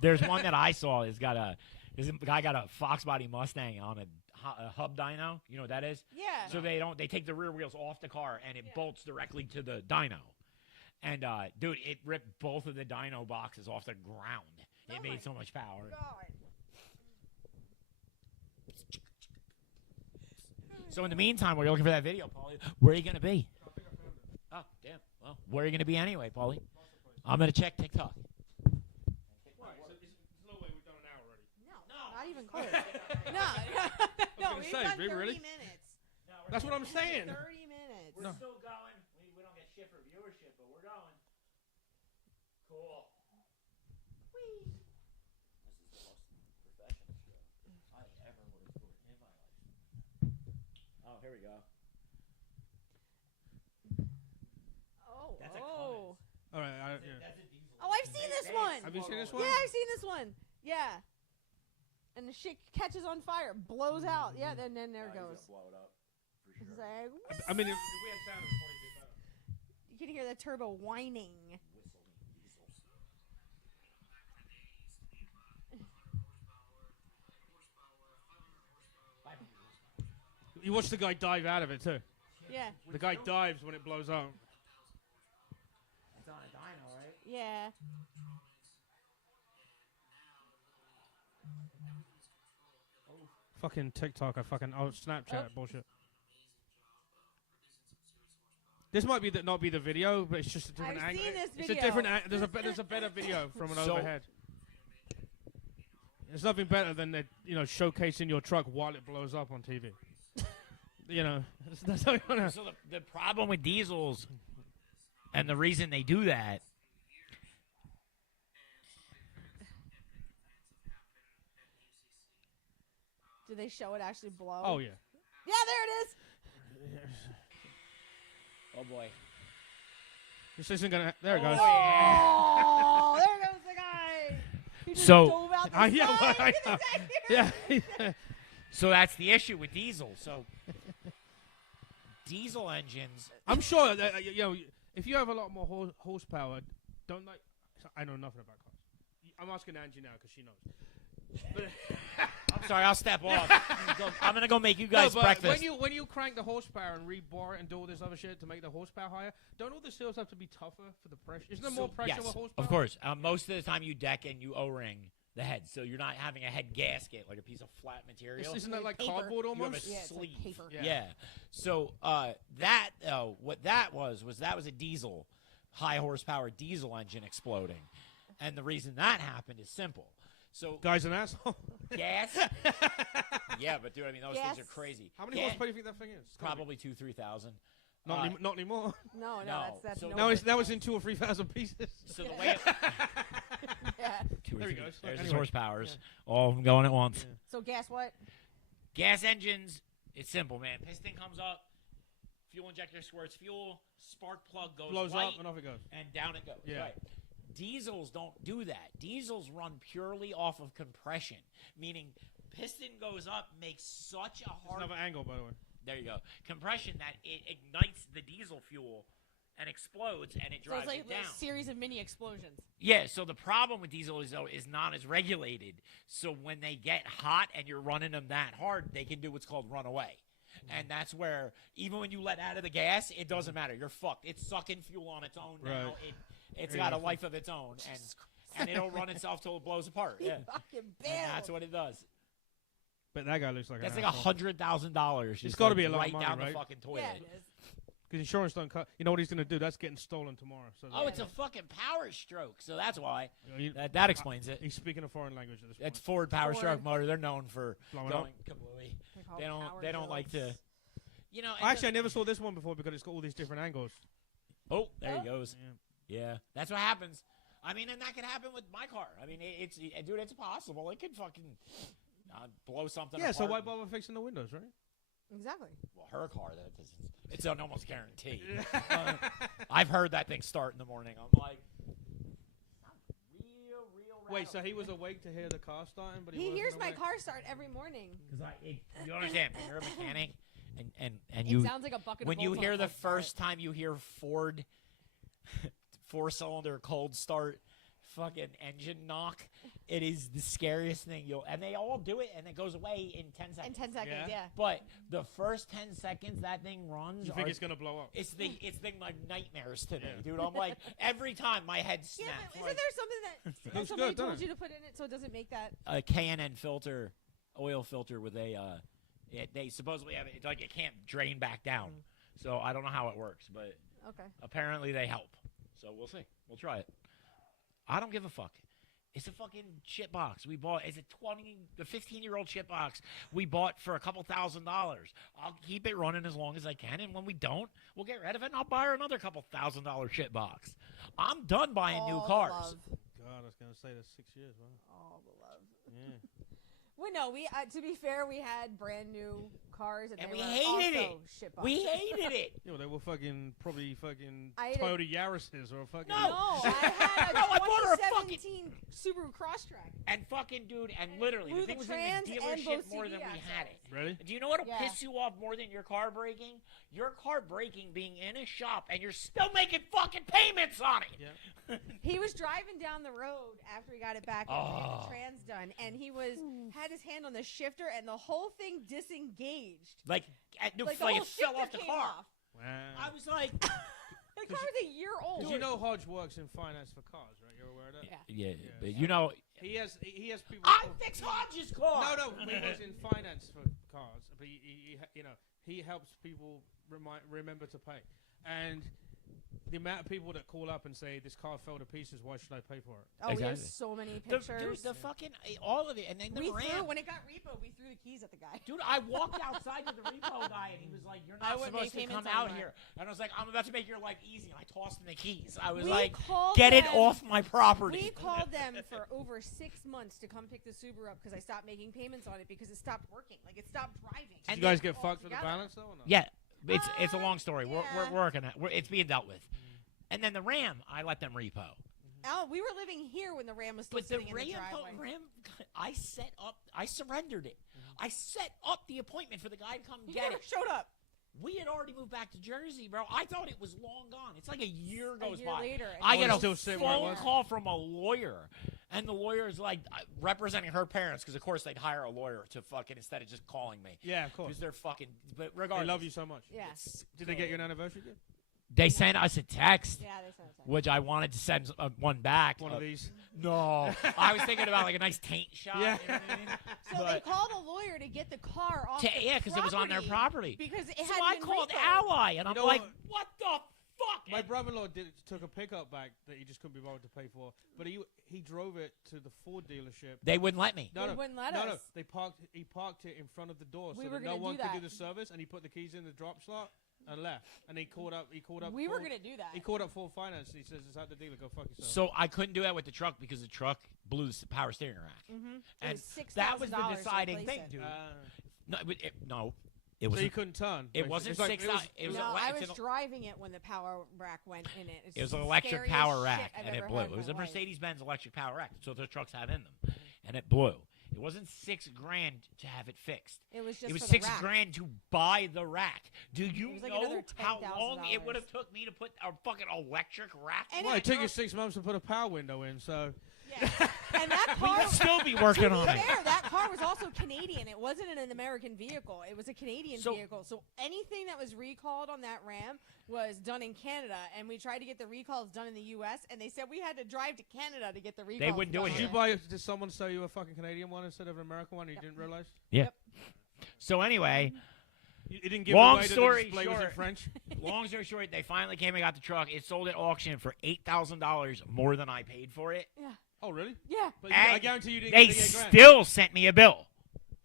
there's one that I saw. This guy got a Fox body Mustang on a hub dyno. You know what that is? Yeah. So they take the rear wheels off the car and it bolts directly to the dyno. And dude, it ripped both of the dyno boxes off the ground. It Oh my made so much power. God. So in the meantime, while you're looking for that video, Paulie, where are you gonna be? Oh, damn. Well, where are you gonna be anyway, Paulie? I'm gonna check TikTok. There's no way we've done an hour already. No, not even close. no, no, gonna we've say, done we 30 really- minutes. That's what I'm saying. 30 minutes. We're still going. We don't get shit for viewership, but we're going. Cool. This is the most professional show I ever would have recorded in my life. Oh, here we go. Oh, That's a oh. All right. Yeah. That's a diesel. Oh, I've seen this one. Have you seen this one? Yeah, I've seen this one. Yeah. And the shit catches on fire, blows out. Yeah, then there it goes. Blow it up for sure. It's like, I mean, if we had sound, it would probably be better. you can hear the turbo whining. You watch the guy dive out of it too. Yeah, The guy dives when it blows up. It's on a dyno, right? yeah. Fucking TikTok, Snapchat Oh. bullshit. This might be not be the video, but it's just a different I've angle. seen this It's a video. different. There's a better video from an So- overhead. There's nothing better than showcasing your truck while it blows up on TV. That's how you wanna. So the problem with diesels, and the reason they do that. Do they show it actually blow? Oh yeah. Yeah, there it is. Oh boy. This isn't gonna. There it goes. Oh, there goes the guy. He just So- dove out the Yeah, side. well, yeah. So that's the issue with diesel. So diesel engines. I'm sure that if you have a lot more horsepower, I know nothing about cars. I'm asking Angie now because she knows. I'm sorry, I'll step off. I'm gonna go make you guys but breakfast. when you crank the horsepower and rebar it and do all this other shit to make the horsepower higher, don't all the seals have to be tougher for the pressure? Isn't there more pressure yes, with horsepower? of course. Most of the time you deck and you O-ring the head, so you're not having a head gasket like a piece of flat material. Isn't that like Paper. cardboard You have almost? a Yeah, it's like sleeve. paper. Yeah. So what that was a diesel, high horsepower diesel engine exploding, and the reason that happened is simple. So Guy's an asshole. gas. Yeah, but dude, I mean those things Gas. are crazy. How many Gas- horsepower do you think that thing is? Probably 2,000-3,000. Not anymore. No, No, that's so- no. That was in 2,000 or 3,000 pieces. So the way Yeah. There he goes. There's his Anyway. horsepowers, all of them going at once. So guess what? Gas engines, it's simple, man. Piston comes up, fuel injector squirts fuel, spark plug goes Blows white, up and off it goes. and down it goes. Yeah. Right. Diesels don't do that. Diesels run purely off of compression, meaning piston goes up, makes such a That's hard. another angle, by the way. There you go. Compression that it ignites the diesel fuel and explodes, and it So drives it's like it down. a series of mini explosions. Yeah, so the problem with diesel is not as regulated. So when they get hot and you're running them that hard, they can do what's called run away. And that's where even when you let out of the gas, it doesn't matter. You're fucked. It's sucking fuel on its own now. Right. It's There got a you go. life of its own, and it'll run itself till it blows apart. He Yeah, fucking and bailed. that's what it does. But that guy looks like That's an like asshole. $100,000. It's gotta be a lot of right money, down right? the fucking toilet. Yeah, it is. Because insurance don't cut. You know what he's going to do? That's getting stolen tomorrow. So Oh, it's a fucking power stroke, so that's why. He- That explains it. He's speaking a foreign language at this point. It's Ford Power Ford. Stroke motor. They're known for Blowing going up. kablooey. They're called They don't. power They don't like to. drills. You know. Actually, I never saw this one before because it's got all these different angles. Oh, there he Oh. goes. Yeah, that's what happens. I mean, and that could happen with my car. I mean, dude, it's possible. It could fucking blow something. Yeah, so apart. why bother fixing the windows, right? Exactly. Well, her car, it's an almost guarantee. I've heard that thing start in the morning. I'm like, real. Wait, so he was awake to hear the car starting, but he He wasn't hears my awake? car start every morning. You understand? When you're a mechanic, and It you sounds like a bucket when of you bolts on hear a the cold start. first time you hear Ford 4-cylinder cold start fucking engine knock, it is the scariest thing and they all do it and it goes away in 10 In seconds. 10 seconds, yeah. But the first 10 seconds that thing runs You think it's going to blow up? it's been like nightmares to me, dude. I'm like every time my head Yeah, snaps. but like, isn't there something that Looks somebody good, doesn't told it? you to put in it so it doesn't make that? a K&N filter, oil filter with a they supposedly have it like it can't drain back down. So I don't know how it works, but Okay. apparently they help. So we'll see. We'll try it. I don't give a fuck. It's a fucking shit box. We bought. It's a 15-year-old shit box we bought for a couple $1,000. I'll keep it running as long as I can, and when we don't, we'll get rid of it, and I'll buy her another couple $1,000 shit box. I'm done buying new All the cars. love. God, I was going to say that's 6 years, wow. All the love. Yeah. Well, no, we to be fair, we had brand new cars, and And they we were hated also it. shit We boxes. hated it. Yeah, well, they were probably fucking I had a- Toyota Yaris's or fucking. No. No, I had a No, I bought her a fucking- 2017 Subaru Crosstrek. And fucking dude, and literally, Blew the thing the was in trans the and dealership both more CD than we had axles. it. Really? Do you know what'll Yeah. piss you off more than your car breaking? Your car breaking being in a shop and you're still making fucking payments on it. Yeah. He was driving down the road after he got it back and Oh. the trans done, and he had his hand on the shifter, and the whole thing disengaged. Like, Like the like whole it fell shifter off the came car. off. Wow. I was like, The car was a year old. Because you know Hodge works in finance for cars, right? You're aware of that? Yeah. yeah, but you know, He has people. I fix Hodge's car. No, he works in finance for cars, but he helps people remember to pay. And the amount of people that call up and say this car fell to pieces, why should I pay for it? Oh, we have Exactly. so many The, pictures. dude, the fucking all of it, and then the we Ram. threw when it got repo. We threw the keys at the guy. Dude, I walked outside to the repo guy, and he was like, "You're I not wouldn't make supposed to come payments out anymore. here." And I was like, "I'm about to make your life easy." And I tossed him the keys. I was We like, called "Get it them- off my property." We called them for over 6 months to come pick the Subaru up because I stopped making payments on it because it stopped working. Like it stopped driving. Did And you guys then get fucked with the altogether. balance though? Or not? Yeah, it's a long story. We're yeah. working it. It's being dealt with. And then the Ram, I let them repo. Oh, we were living here when the Ram was still But the sitting in the driveway. Ram, I surrendered it. I set up the appointment for the guy to come He get never it. showed up. We had already moved back to Jersey, bro. I thought it was long gone. It's like a year goes year by. later, and I it's get a still sitting where it phone was. call from a lawyer, and the lawyer is like representing her parents because, of course, they'd hire a lawyer to fucking instead of just calling me. Yeah, of course. Because they're fucking. But They regardless, love you so much. Yeah. Did they get you an anniversary gift? They sent us a text, Yeah, they said that. which I wanted to send one back. One of these. No, I was thinking about like a nice taint shot. Yeah. You know what I mean? So they But- called a lawyer to get the car off the Yeah, because it was on their property. Because it So hadn't I been called repoed. Ally, and I'm know like, what? what the fuck? My And- brother-in-law took a pickup back that he just couldn't be bothered to pay for, but he drove it to the Ford dealership. They wouldn't let me. No, They no, wouldn't let no, us. He parked it in front of the door We so were that no gonna one do could do that. the service, and he put the keys in the drop slot and left. And he called up. We were Ford- gonna do that. He called up Full Finance. And he says, "It's at the dealer. Go fuck yourself." So I couldn't do that with the truck because the truck blew the power steering rack. Mm-hmm. And was $6,000 that was the to deciding replace thing, it. dude. No, it so was. you couldn't turn. It basically. wasn't It's like- six. It was. No, a, I it's was an- driving it when the power rack went in it. It's It was the an electric scariest power shit rack, I've and it ever blew. heard in It was a my life. Mercedes-Benz electric power rack, so the trucks have in them, and it blew. It wasn't $6,000 to have it fixed. It was just It was for the $6 rack. grand to buy the rack. Do you was like know another how long it $10,000. would have took me to put a fucking electric rack? And Well, it- it took you 6 months to put a power window in, so Yeah. And that We car. could still be working to be on it. fair, that car was also Canadian. It wasn't an American vehicle. It was a Canadian So- vehicle. So anything that was recalled on that Ram was done in Canada, and we tried to get the recalls done in the U.S. And they said we had to drive to Canada to get the recalls. wouldn't do done. it did here. you buy? Did someone sell you a fucking Canadian one instead of an American one? And you didn't realize? So anyway, You didn't give Long away that story the display was in short. French. long story short, they finally came and got the truck. It sold at auction for $8,000 more than I paid for it. Oh, really? Yeah. But And I guarantee you didn't They get the 8 grand. still sent me a bill.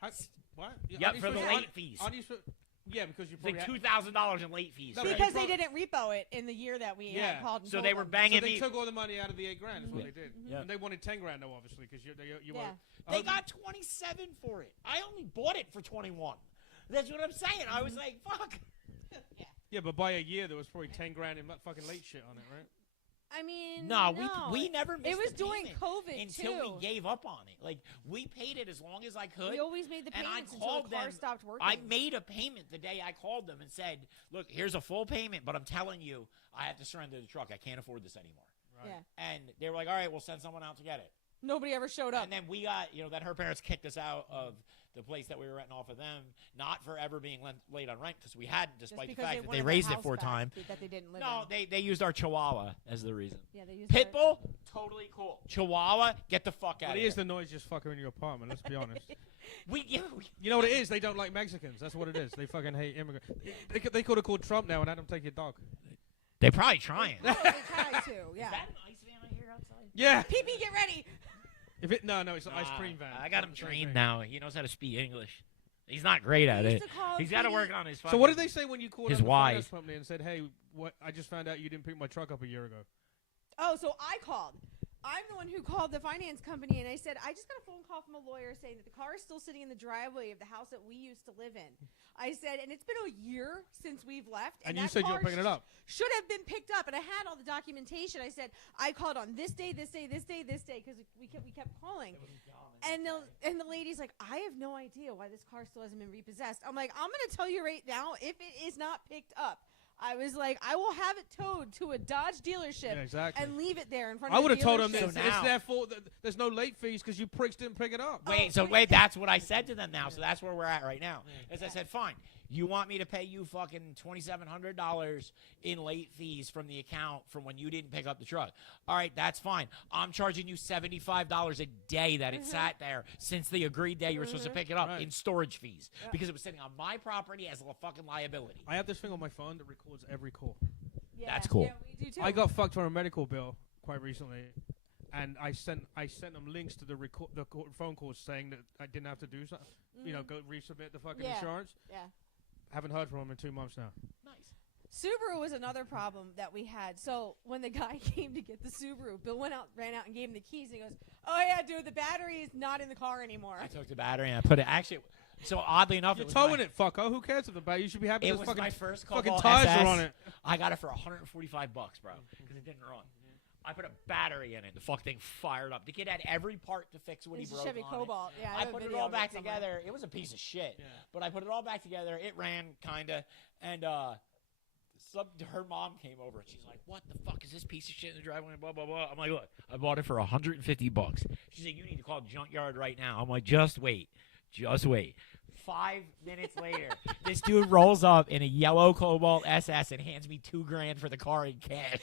How, what? Yep, Aren't you for the supposed- late aren't- fees. aren't you supposed- yeah, because you It's like probably $2,000 in late fees. No, right? Because Pro- they didn't repo it in the year that we Yeah. had called. And So told they were them. banging so they me. took all the money out of the 8 grand. Is what Yeah. they did. Yeah. And they wanted 10 grand though, obviously, because you Yeah. were. They got 27 for it. I only bought it for 21. That's what I'm saying. I was like, fuck. Yeah, but by a year there was probably 10 grand in that fucking late shit on it, right? I mean, No, no. we never missed It was a during payment COVID until too. we gave up on it. Like, we paid it as long as I could. We always made the and I payments until called the car them. stopped working. I made a payment the day I called them and said, look, here's a full payment, but I'm telling you, I have to surrender the truck. I can't afford this anymore. Right. Yeah. And they were like, all right, we'll send someone out to get it. Nobody ever showed up. And then we got, then her parents kicked us out of the place that we were renting off of them, not for ever being late on rent, because we hadn't, Just despite the because fact that wanted they the raised it house 4 back times. That they didn't live No, in. they used our Chihuahua as the reason. Yeah, they used our- Pitbull, totally cool. Chihuahua, get the fuck out But of it here. is the noisiest fucker in your apartment. Let's be honest. we You know what it is? They don't like Mexicans. That's what it is. They fucking hate immigrants. They could have called Trump now and had him take your dog. They probably trying. No, they tried to. Yeah. Is that an ice van I hear outside? Yeah. PP, get ready. No, it's an ice cream van. I got him It's an ice trained cream. now. He knows how to speak English. He's not great at They it. used to call He's him got to PD. work on his. So what did they say when you called His up the finance whys. company and said, "Hey, what? I just found out you didn't pick my truck up a year ago." Oh, so I called. I'm the one who called the finance company, and I said, I just got a phone call from a lawyer saying that the car is still sitting in the driveway of the house that we used to live in. I said, and it's been a year since we've left. And that you said you were car picking it up. Should have been picked up, and I had all the documentation. I said, I called on this day, this day, this day, this day, because we kept calling. And the lady's like, I have no idea why this car still hasn't been repossessed. I'm like, I'm going to tell you right now, if it is not picked up, I was like, I will have it towed to a Dodge dealership Yeah, exactly. and leave it there in front I of the would have told them dealership. it's, So it's now- their fault that there's no late fees because you pricks didn't pick it up. Wait, that's what I said to them now. So that's where we're at right now. Is I said, fine, you want me to pay you fucking $2,700 in late fees from the account from when you didn't pick up the truck. All right, that's fine. I'm charging you $75 a day that it sat there since the agreed day you were supposed to pick it up Right. in storage fees because it was sitting on my property as a fucking liability. I have this thing on my phone that records every call. That's cool. Yeah, we do too. I got fucked on a medical bill quite recently, and I sent them links to the phone calls saying that I didn't have to do something. You know, go resubmit the fucking Yeah. insurance. Yeah. Haven't heard from them in 2 months now. Nice. Subaru was another problem that we had. So when the guy came to get the Subaru, Bill ran out and gave him the keys. And he goes, "Oh yeah, dude, the battery is not in the car anymore." I took the battery and I put it. Actually, so oddly enough, You're it was towing my, it, fucko. Who cares if the battery? You should be happy. It this was fucking my first fucking Cobalt tires SS. are on it. I got it for $145, bro, because it didn't run. I put a battery in it. The fuck thing fired up. The kid had every part to fix what he It's a broke Chevy on Cobalt. Yeah, I have a put it video all of back somewhere. together. It was a piece of shit, but I put it all back together. It ran kinda, and her mom came over and she's like, "What the fuck is this piece of shit in the driveway?" Blah blah blah. I'm like, "Look, I bought it for $150." She's like, "You need to call Junkyard right now." I'm like, "Just wait, just wait." 5 minutes later, this dude rolls up in a yellow Cobalt SS and hands me $2,000 for the car in cash.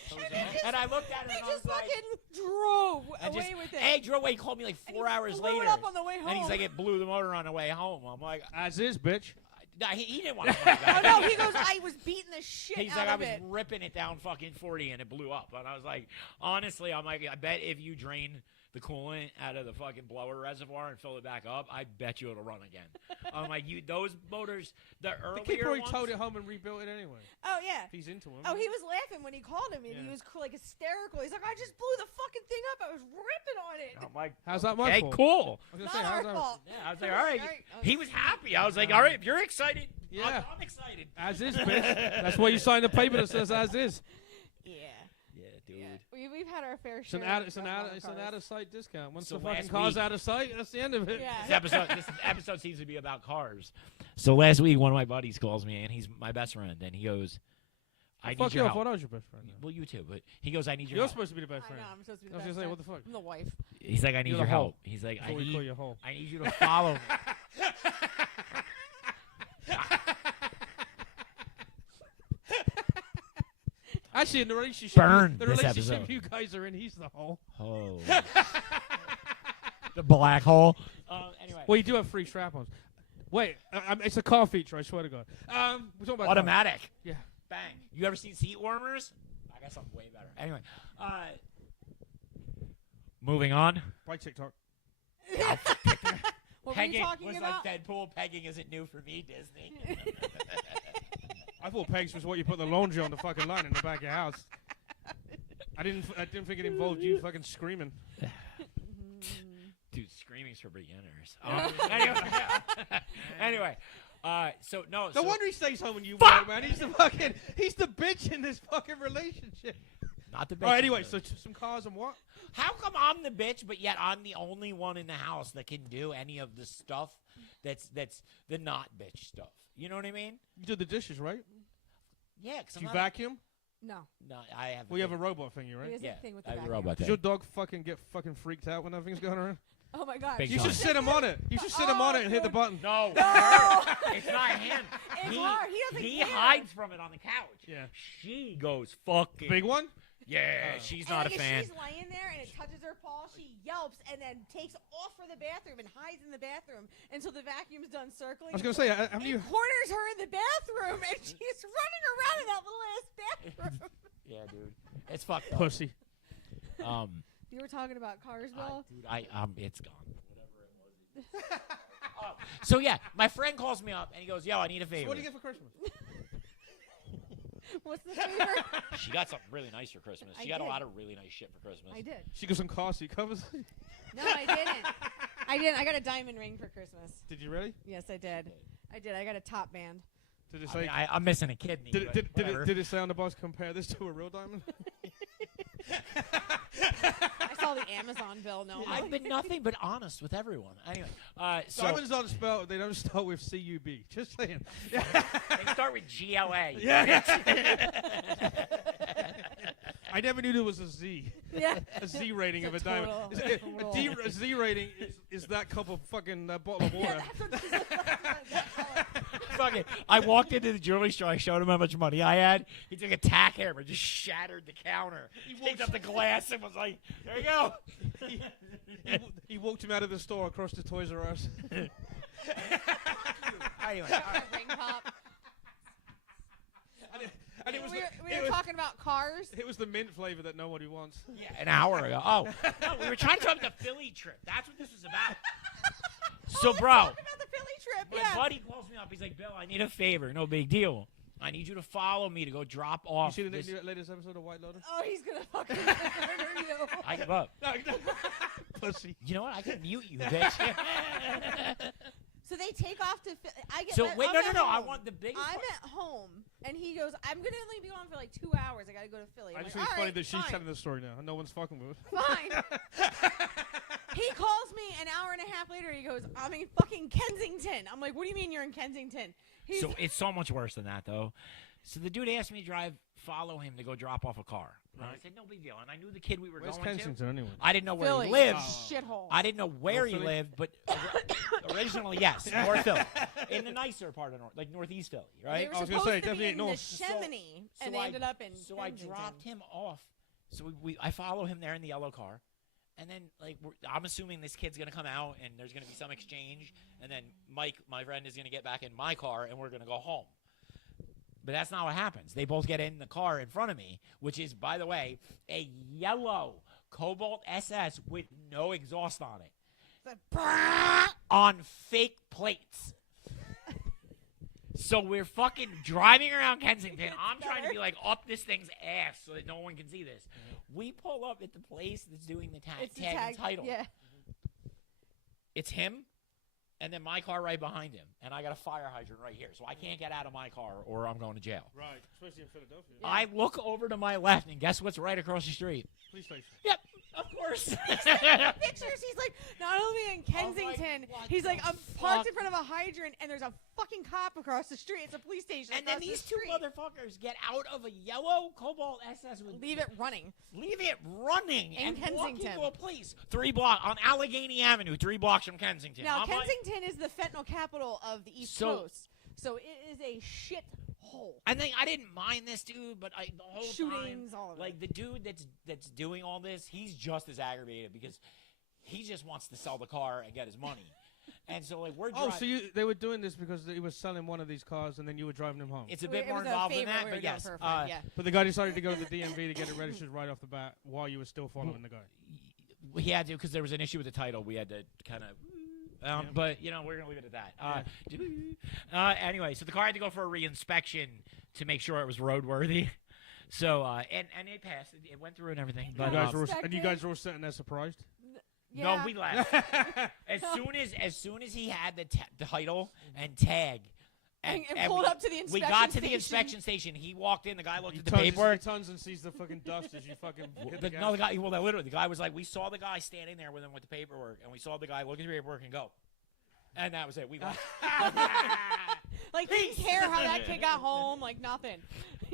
And I looked at him He and I was just like, fucking drove and away just, with it. hey, drove away. He called me like And 4 he hours blew later. it up on the way home. And he's like, it blew the motor on the way home. I'm like, As is, bitch. nah, he didn't want to fuck "Oh that. no," he goes, "I was beating the shit He's out like, I of was it." ripping it down fucking 40 and it blew up. And I was like, honestly, I'm like, I bet if you drain the coolant out of the fucking blower reservoir and fill it back up, I bet you it'll run again. I'm like, those motors, the The kid earlier probably ones. towed it home and rebuilt it anyway. Oh yeah. If he's into him. Oh, he was laughing when he called him, and he Yeah. was like hysterical. He's like, "I just blew the fucking thing up. I was ripping on it." I'm like, How's that my okay, fault? cool. I was gonna Not say, our how's that? fault. Yeah, I was like, all right. Right. He was happy. I was like, all right, if you're excited, Yeah. I'm excited. As is, bitch. That's why you signed the paper that says as is. Yeah. Yeah, dude. Yeah. We've had our fair It's share. an out, of it's an trouble out, on it's an cars. out of sight discount. Once So the fucking last car's week- out of sight, that's the end of it. Yeah. This episode seems to be about cars. So last week, one of my buddies calls me, and he's my best friend, and he goes, I Fuck need you, your I help. thought I was your best friend. Well, you too, but he goes, I need your You're help. supposed to be the best I friend. know. I'm supposed to be I the was best gonna say, friend. what the fuck? I'm the wife. He's like, I need You're your the help. hoe. He's like, That's what we call you, hoe. I need you to follow me. Actually, in the relationship, Burn the this relationship episode. you guys are in, he's the hoe. Oh. The black hole. Anyway. Well, you do have free strap-ons. Wait, it's a car feature, I swear to God. We're talking about Automatic. Yeah. Bang. You ever seen seat warmers? I got something way better. Anyway. Moving on. By TikTok. What were you Pegging talking was about? like Deadpool. Pegging isn't new for me, Disney. I thought pegs was what you put the laundry on the fucking line in the back of your house. I didn't think it involved you fucking screaming. Dude, screaming's for beginners. Anyway, so no. No so wonder he stays home when you Fuck! work, man. He's the bitch in this fucking relationship. not the bitch. All right, anyway, so some cars and what? How come I'm the bitch, but yet I'm the only one in the house that can do any of the stuff that's the not bitch stuff? You know what I mean? You do the dishes, right? Yeah, because Do you vacuum? No. No, I have. Well, you have a robot thingy, He right? has Yeah, a thing with the I have a vacuum. robot Does thing. your dog fucking get fucking freaked out when that thing's going around? Oh my god. Big You time. should sit him on it. You should sit him on it and hit the dude. button. No, No. it's not him. It's her. He doesn't He care. hides from it on the couch. Yeah. She goes fucking. Big one? Yeah, she's not a And fan. If she's laying there and it touches her paw, she yelps and then takes off for the bathroom and hides in the bathroom until the vacuum's done circling. I was going to say, haven't you... corners her in the bathroom and she's running around in that little ass bathroom. Yeah, dude, it's fucked up. Pussy. You were talking about cars, Bill? Dude, it's gone. Whatever it was. So yeah, my friend calls me up and he goes, "Yo, I need a favor." What do you get for Christmas? What's the favor? She got something really nice for Christmas. She I got a did. lot of really nice shit for Christmas. I did. She got some car seat covers. No, I didn't. I didn't. I got a diamond ring for Christmas. Did you really? Yes, I did. I did. I got a top band. Did it I say... mean, I'm missing a kidney. Did but whatever. it say on the box, compare this to a real diamond? I saw the Amazon bill. No, I've been nothing but honest with everyone. Anyway, so Diamonds don't spell. They don't start with C-U-B. Just saying. they start with GLA. Yeah. I never knew there was a Z. yeah. A Z rating of a It's a diamond. total- A Z rating is that cup of fucking bottle of water. Fucking, I walked into the jewelry store. I showed him how much money I had. He took a tack hammer, just shattered the counter. He picked up the glass and was like, "There you go." He walked him out of the store across the Toys R Us. Anyway, Ring pop. And it was we were talking about cars. it was the mint flavor that nobody wants. Yeah, an hour ago. Oh, no, we were trying to talk about the Philly trip. That's what this was about. So, bro, Talking about the Philly trip. my Yeah. buddy calls me up. He's like, Bill, I need a favor. No big deal. I need you to follow me to go drop You off. see the this- latest episode of White Lotus? Oh, he's gonna fucking murder you. I give up. Pussy. You know what? I can mute you, bitch. So they take off to. I get. So I'm wait, no. at I home. want the biggest. I'm part. at home, and he goes, "I'm gonna only be gone for like 2 hours. I gotta go to Philly." I I'm just like, think it's "All funny right, that she's fine. telling the story now, and no one's fucking with her. Fine. He calls me an hour and a half later. He goes, "I'm in fucking Kensington." I'm like, "What do you mean you're in Kensington?" He's So it's so much worse than that, though. So the dude asked me to follow him to go drop off a car. And I said, no big deal. And I knew the kid we were Where's going Kensington anyway? to. I didn't know where Philly, he lived. shithole. I didn't know where he Philly? lived, but originally, yes, North Philly. In the nicer part of like Northeast Philly, They right? were I was gonna supposed say, to be definitely in north. the Chamonix, and they ended up in So I Kensington. dropped him off. So I follow him there in the yellow car. And then, like, I'm assuming this kid's going to come out and there's going to be some exchange. And then Mike, my friend, is going to get back in my car and we're going to go home. But that's not what happens. They both get in the car in front of me, which is, by the way, a yellow Cobalt SS with no exhaust on it. On fake plates. So we're fucking driving around Kensington. I'm trying to be like up this thing's ass so that no one can see this. We pull up at the place that's doing the It's the tag tag and title. Yeah. It's him, and then my car right behind him, and I got a fire hydrant right here, so I can't get out of my car or I'm going to jail. Right, especially in Philadelphia. I look over to my left, and guess what's right across the street? Police station. Yep, of course. Pictures. He's like, not only in Kensington, what he's like, the I'm parked in fuck? front of a hydrant, and there's a fucking cop across the street. It's a police station. And then across the these two street. motherfuckers get out of a yellow Cobalt SS with Leave it running. Leave it running In and walk Kensington. into a police 3 blocks on Allegheny Avenue, 3 blocks from Kensington. Now, I'm like- Kensington is the fentanyl capital of the East So- Coast, so it is a shit hole. I think I didn't mind this dude, but the whole Shootings, time, all of it. like the dude that's doing all this, he's just as aggravated because he just wants to sell the car and get his money. And so like we're Oh, driving. so they were doing this because he was selling one of these cars, and then you were driving him home. It's a It bit more was involved than favor that, we were but doing yes, for a friend, yeah. But the guy decided to go to the DMV to get it registered right off the bat while you were still following the guy. he had to because there was an issue with the title. We had to kind of. But you know we're gonna leave it at that. Anyway, so the car had to go for a reinspection to make sure it was roadworthy. So and it passed. It went through and everything. You But guys were, and you Inspected. guys were all sitting there surprised. Yeah. no, we left as soon as he had the title and tag. And pulled up to the We inspection got to the station. inspection station. He walked in. The guy looked He at the turns, paperwork. he turns and sees the fucking dust as you fucking hit the gas. No, the guy. Well, literally, the guy was like, we saw the guy standing there with him with the paperwork, and we saw the guy look at the paperwork and go, and that was it. We left. Like, didn't care how that kid got home. Like, nothing.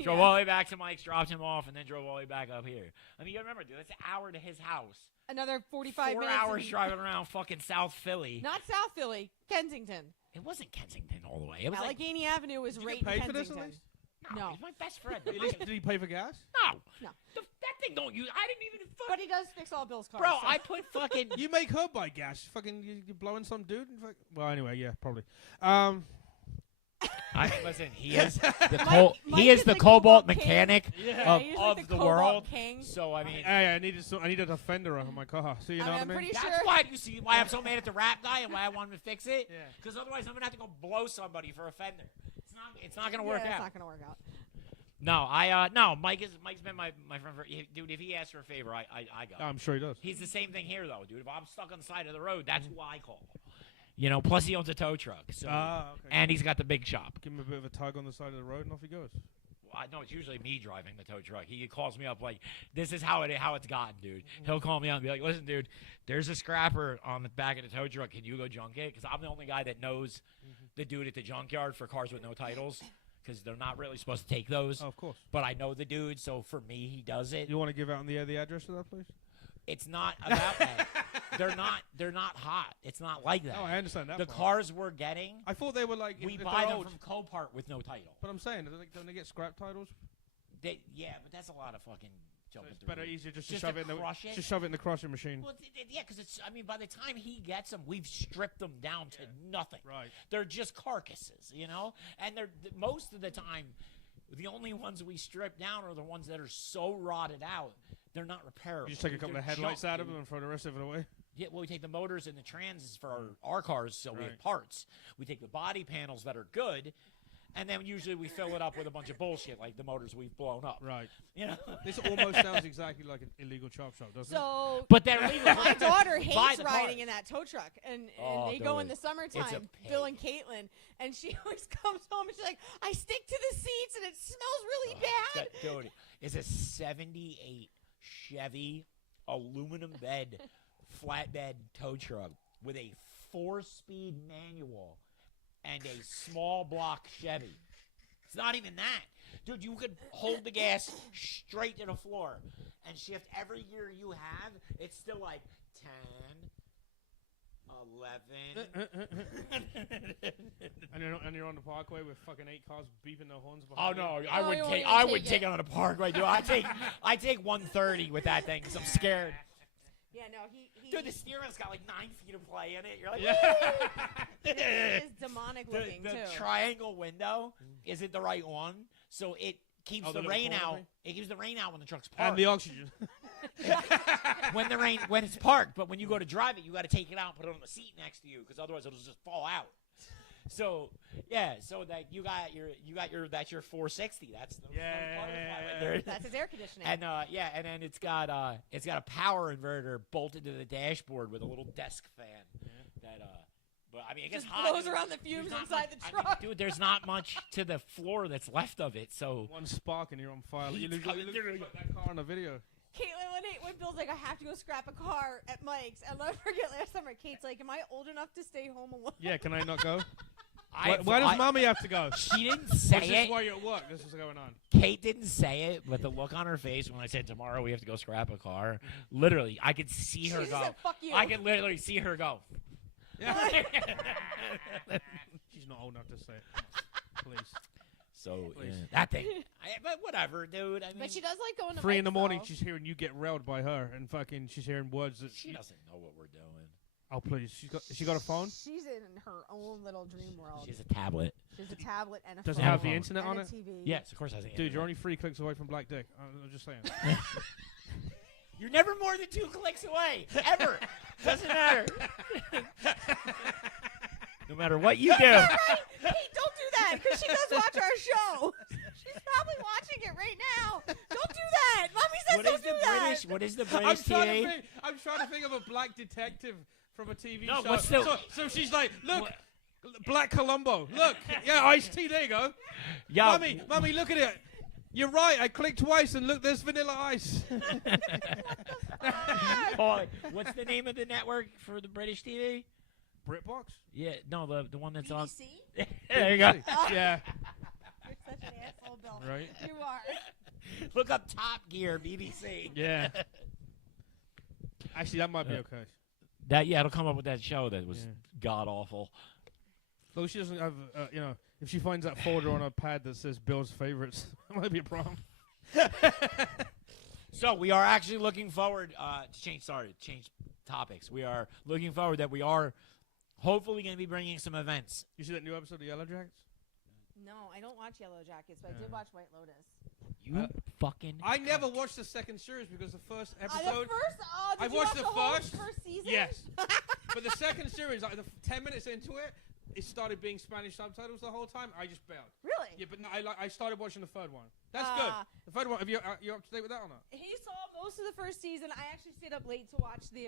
Drove Yeah. all the way back to Mike's, dropped him off, and then drove all the way back up here. I mean, you gotta remember, dude, that's an hour to his house. Another 45 4 minutes. hours and- driving around fucking South Philly. Not South Philly, Kensington. It wasn't Kensington all the way. It was like, Allegheny Avenue was Did you right get in paid for this at Kensington. least? No. he's my best friend. At least, did he pay for gas? No. No. That thing don't use. I didn't even. But he does fix all Bill's cars. Bro, so. I put fucking. You make her buy gas. Fucking, you're blowing some dude. And well, anyway, yeah, probably. Listen, he is the Mike he is is the the Cobalt Cobalt king. mechanic Yeah, of, he's like of the the Cobalt world. king. So I mean, Hey, I needed a fender on my car. So you know what I I'm mean? pretty that's sure. why you see why I'm so mad at the rap guy and why I wanted to fix it. Yeah. Because otherwise, I'm gonna have to go blow somebody for a fender. It's not gonna work yeah, out. It's not gonna work out. No, Mike's been my friend for dude. If he asks for a favor, I go. I'm sure he does. He's the same thing here though, dude. If I'm stuck on the side of the road, that's who I call. You know, plus he owns a tow truck, so Okay. and he's got the big shop. Give him a bit of a tug on the side of the road, and off he goes. Well, I know it's usually me driving the tow truck. He calls me up like, "This is how it's gotten, dude." He'll call me up and be like, "Listen, dude, there's a scrapper on the back of the tow truck. Can you go junk it?" Because I'm the only guy that knows the dude at the junkyard for cars with no titles, because they're not really supposed to take those. Oh, of course. But I know the dude, so for me, he does it. You want to give out on the air the address of that place? It's not about that. They're not hot. It's not like that. Oh, I understand that. The part. cars we're getting, I thought they were like. we if buy they're them old. from Copart with no title. But I'm saying, don't they get scrap titles? Yeah, but that's a lot of fucking So jumping it's through. better, easier just to Just shove to it in the crush it? just shove it in the crushing machine. Well, yeah, because it's. I mean, by the time he gets them, we've stripped them down to nothing. Right. They're just carcasses, you know. And they're most of the time, The only ones we strip down are the ones that are so rotted out, they're not repairable. You just take a couple They're of headlights junk, out of dude. them and throw the rest of it away. Yeah, well, we take the motors and the transes for our cars, so we have Right. parts. We take the body panels that are good, and then usually we fill it up with a bunch of bullshit, like the motors we've blown up. Right. You know? This almost sounds exactly like an illegal chop shop, doesn't it? So But they're legal. my daughter Buy hates the riding parts. in that tow truck, and Oh, they go in dude. the summertime. It's a Bill and Caitlin, and she always comes home and she's like, "I stick to the seats, and it smells really bad." Dude, it's a 78 Chevy aluminum bed flatbed tow truck with a 4-speed manual and a small block Chevy. It's not even that. Dude, you could hold the gas straight to the floor and shift every gear you have. It's still like 10, 11. And you're on the parkway with fucking 8 cars beeping their horns Oh behind no, you. I Oh, would you take. wouldn't I take would take it. it on a parkway, dude. I take 130 with that thing because I'm scared. Yeah, no, he Dude, the steering's got like 9 feet of play in it. You're like, it is demonic looking the too. triangle window isn't the right one, so it keeps Oh, the the rain little corner out. thing? It keeps the rain out when the truck's And parked. the oxygen. when it's parked, but when you go to drive it, you got to take it out and put it on the seat next to you, because otherwise it'll just fall out. So yeah, so that you got your that's your 460. That's the fun part of the flatbed. That's his air conditioning. And yeah, and then it's got a power inverter bolted to the dashboard with a little desk fan. That but I mean it gets Just hot. blows around the There's fumes not inside much- the I mean, truck. dude, there's not much to the floor that's left of it. So One spark and you're on fire. You Heat's look coming like through. that car on the video. Caitlin, when Bill's like, I have to go scrap a car at Mike's. I'll never forget last summer. Kate's like, am I old enough to stay home alone? Yeah, can I not go? I, Why does mommy have to go? She didn't say Or is this it. while you're at work? This is going on. Kate didn't say it, but the look on her face when I said tomorrow we have to go scrap a car, literally, I could see her She go. said, "Fuck you." I could literally see her go. Yeah. She's not old enough to say it. Please. So Please. that thing. But whatever, dude. I mean, But she does like going to 3 in the Mike's, morning, though. she's hearing you get railed by her, and fucking she's hearing words that she doesn't know what we're doing. Oh please, she got a phone. She's in her own little dream world. She has a tablet. She has a tablet and a Does it phone have the phone. internet and on a it? TV. Yes, of course I think. Dude, you're only 3 clicks away from Black Dick. I'm just saying. You're never more than 2 clicks away, ever. Doesn't matter. No matter what you do. Hey, don't do that, because she does watch our show. She's probably watching it right now. Don't do that. Mommy says What is don't the do that. British? What is the I'm British trying, TA? I'm trying to think of a black detective from a TV No, show. what's the- So she's like, look, What- Black Columbo. Look, yeah, Ice-T. There you go. Yo, Mummy, look at it. You're right. I clicked twice, and look, there's Vanilla Ice. Paulie, what's the name of the network for the British TV? BritBox. Yeah, no, the one that's on. BBC? There you go. Yeah. You're such an asshole, Bill. Right. You are. Look up Top Gear BBC. Yeah. Actually, that might be okay. That it'll come up with that show that was Yeah. god awful. Though she doesn't have, if she finds that folder on her pad that says Bill's favorites, that might be a problem. So we are actually looking forward to change topics. We are looking forward that we are hopefully going to be bringing some events. You see that new episode of Yellow Jackets? No, I don't watch Yellow Jackets, but I did watch White Lotus. You fucking. I never watched the second series because the first The episode. first, did I've you watched watch the whole first. season? Yes. But the second series, like 10 minutes into it, it started being Spanish subtitles the whole time. I just bailed. Really? Yeah, but no, I started watching the third one. That's good. The third one. Have you up to date with that or not? He saw most of the first season. I actually stayed up late to watch the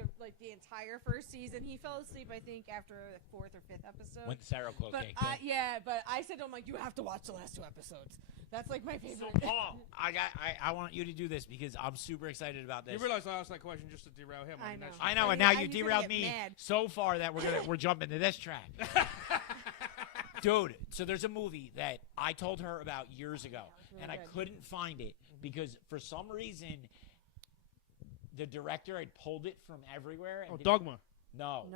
entire first season. He fell asleep, I think, after the 4th or 5th episode. When Sarah Cloak But kicked in. but I said to him, like, you have to watch the last 2 episodes. That's like my So favorite. Paul, I want you to do this because I'm super excited about this. You realize I asked that question just to derail him. I mean, know. that's- I know, I and mean, now I- you he's gonna derailed get me mad. so far that we're jumping to this track. Dude, so there's a movie that I told her about years ago, really and I good. couldn't find it because for some reason the director had pulled it from everywhere. And Oh, didn't- Dogma. No,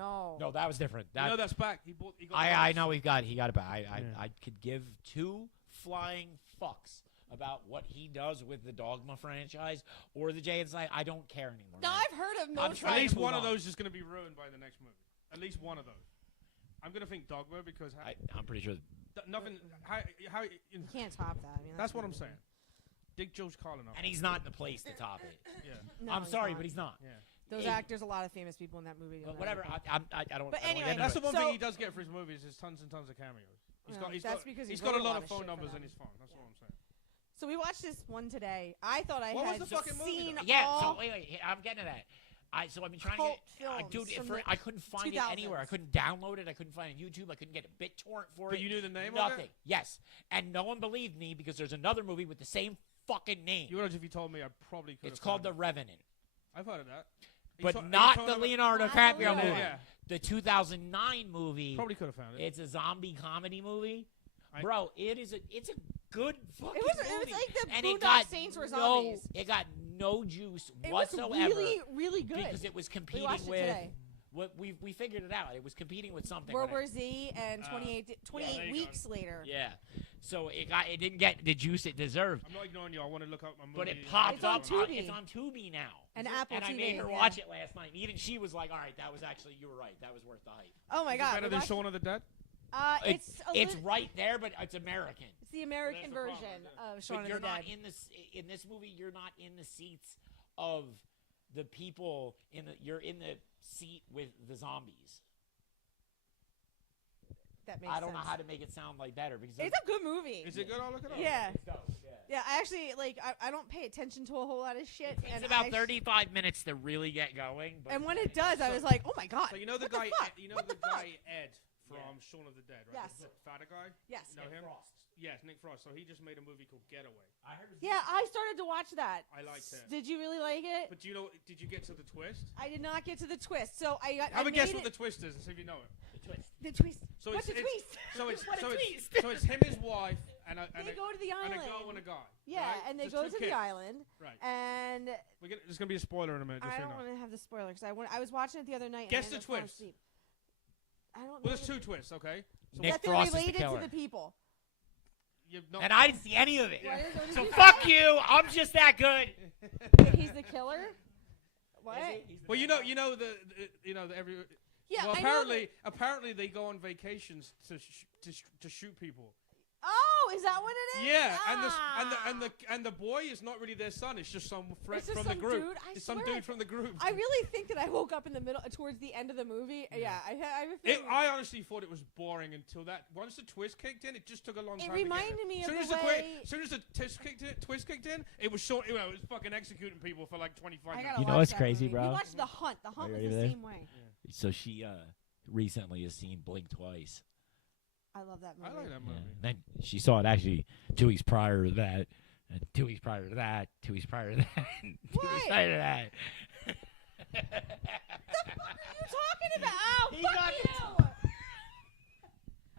No. that was different. You That, know that's back. He got I rights. know he got it back. Yeah. I could give 2 flying fucks about what he does with the Dogma franchise or the Jay and Silent. I don't care anymore. No, man. I've heard of I'm most. trying At to least move one of on. those is going to be ruined by the next movie. At least one of those. I'm going to think Dogma because I'm pretty sure Nothing. How You can't top that. I mean, that's what I'm saying. Dig George Carlin up. And he's not in the place to top it. Yeah. No, I'm he's sorry, not. but he's not. Yeah. Those actors, a lot of famous people in that movie. But whatever. I don't. But I don't anyway, get into That's the it. one So- thing he does get for his movies is tons and tons of cameos. That's because he he's got wrote a lot of shit phone for numbers them. in his phone. That's what I'm saying. So we watched this one today. I thought I What was had the fucking movie, seen though? Yeah. all. So wait. I'm getting to that. So I've been trying Cult to get. Dude, films from the I couldn't find it anywhere. I 2000s. couldn't download it. I couldn't find it on YouTube. I couldn't get a BitTorrent for But it. you knew the name Nothing. of it? Yes. And no one believed me because there's another movie with the same fucking name. You realize if you told me, I probably could. It's called The Revenant. I've heard of that. But not the Leonardo Not the DiCaprio Leo. movie. Yeah. The 2009 movie. Probably could have found it. It's a zombie comedy movie. I- Bro, it's a good fucking It was movie. like the and Boondock it got Saints were no, zombies. it got no juice It was whatsoever really, really good. because it was competing watched it with today. what we figured it out. It was competing with something. World when War Z and 28 there you go. weeks later. yeah. So it didn't get the juice it deserved. I'm not ignoring you. I want to look up my movie. But it popped It's on up. Tubi. It's on Tubi now. And Apple and I TV, made her yeah. watch it last night. And even she was like, "All right, that was actually you were right. That was worth the hype." Oh my Is it god! better we than watched- Shaun of the Dead? It's right there, but it's American. It's the American That's the problem, version yeah. of Shaun But of you're the not Dead. in this movie. You're not in the seats of the people You're in the seat with the zombies. That makes I don't know sense. how to make it sound like better because It's a good movie. Is it good? I'll look it up. Yeah. it's dope, yeah. Yeah, I actually I don't pay attention to a whole lot of shit. It's and about I 35 minutes to really get going. But And when it does, I was like, oh my god. So you know the what guy, fuck? you know What the fuck? guy Ed from Yeah. Shaun of the Dead, right? Yes. The fatter guy. Yes. You know Nick him? Frost. Yes, Nick Frost. So he just made a movie called Getaway. I heard Yeah, I started to watch that. I liked it. Did you really like it? But you know, did you get to the twist? I did not get to the twist, so I got. Have I a guess made what the it- twist is and see if you know it. the twist. the twist. So What's it's, the it's twist? so it's What a so it's twist. so it's him, his wife, and a They go to the and a island. girl and a guy. Yeah, right? and they Just go two to kids. the island, Right. and There's gonna be a spoiler in a minute. Just I so you don't know. want to have the spoiler because I was watching it the other night. Guess and I the ended up falling twist. asleep. I don't know. Well, there's two twists, okay? So Nick that they're Frost is the related killer. to the people. you've not. And I didn't see any of it. What is- what did So you fuck say? you. I'm just that good. He's the killer. What? Well, you know the every. Yeah, well, I know apparently they go on vacations to shoot people. Oh, is that what it is? Yeah, Ah. and the boy is not really their son. It's just some friend It's just from the some group. dude? I It's some swear dude from the group. I really think that I woke up in the middle, towards the end of the movie. Yeah, I have a feeling. I honestly thought it was boring until that. Once the twist kicked in, it just took a long It time. reminded me of soon the as way- As soon as the twist kicked in, it was short. It was fucking executing people for like 25 I minutes. gotta You know watch what's that crazy, movie. bro? We watched The Hunt. The Hunt you was ready the there? same way. So she recently has seen Blink twice. I love that I movie. like that Yeah. movie. Then she saw it actually 2 weeks prior to that, and 2 weeks prior to that, 2 weeks prior to that, and 2 weeks What? prior to that. What are you talking about? Oh, He fuck got you!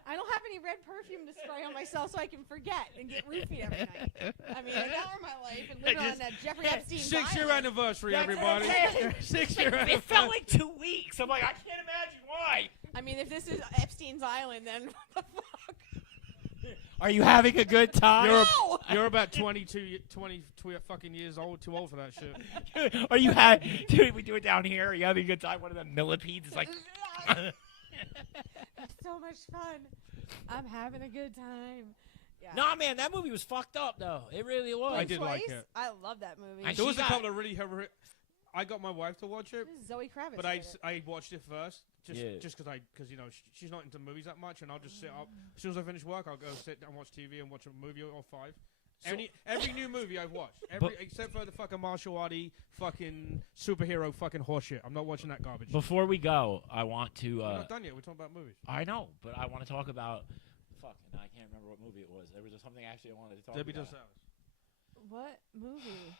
I don't have any red perfume to spray on myself so I can forget and get roofied every night. I mean, if that were my life and living on that Jeffrey Epstein 6-year island. anniversary, That's everybody. what I'm saying. 6-year It anniversary. felt like 2 weeks. I'm like, I can't imagine why. I mean, if this is Epstein's island, then what the fuck? Are you having a good time? No! You're about 20 fucking years old, too old for that shit. Are you dude, we do it down here. Are you having a good time? One of the millipedes is like, It's so much fun. I'm having a good time. Yeah. nah, man, that movie was fucked up, though. It really was. I did like Twice? it. I love that movie. And There was she a got- couple of really horrific. I got my wife to watch it, This is Zoe Kravitz. but did it. I watched it first, just Yeah. because you know she's not into movies that much, and I'll just sit up as soon as I finish work. I'll go sit down, watch TV, and watch a movie or 5. Every new movie I've watched, except for the fucking martial arty, fucking superhero, fucking horseshit. I'm not watching that garbage. Before we go, I want to. We're not done yet. We're talking about movies. I know, but I want to talk about. Fuck, and I can't remember what movie it was. There was something actually I wanted to talk Debbie about. Does Dallas. What movie?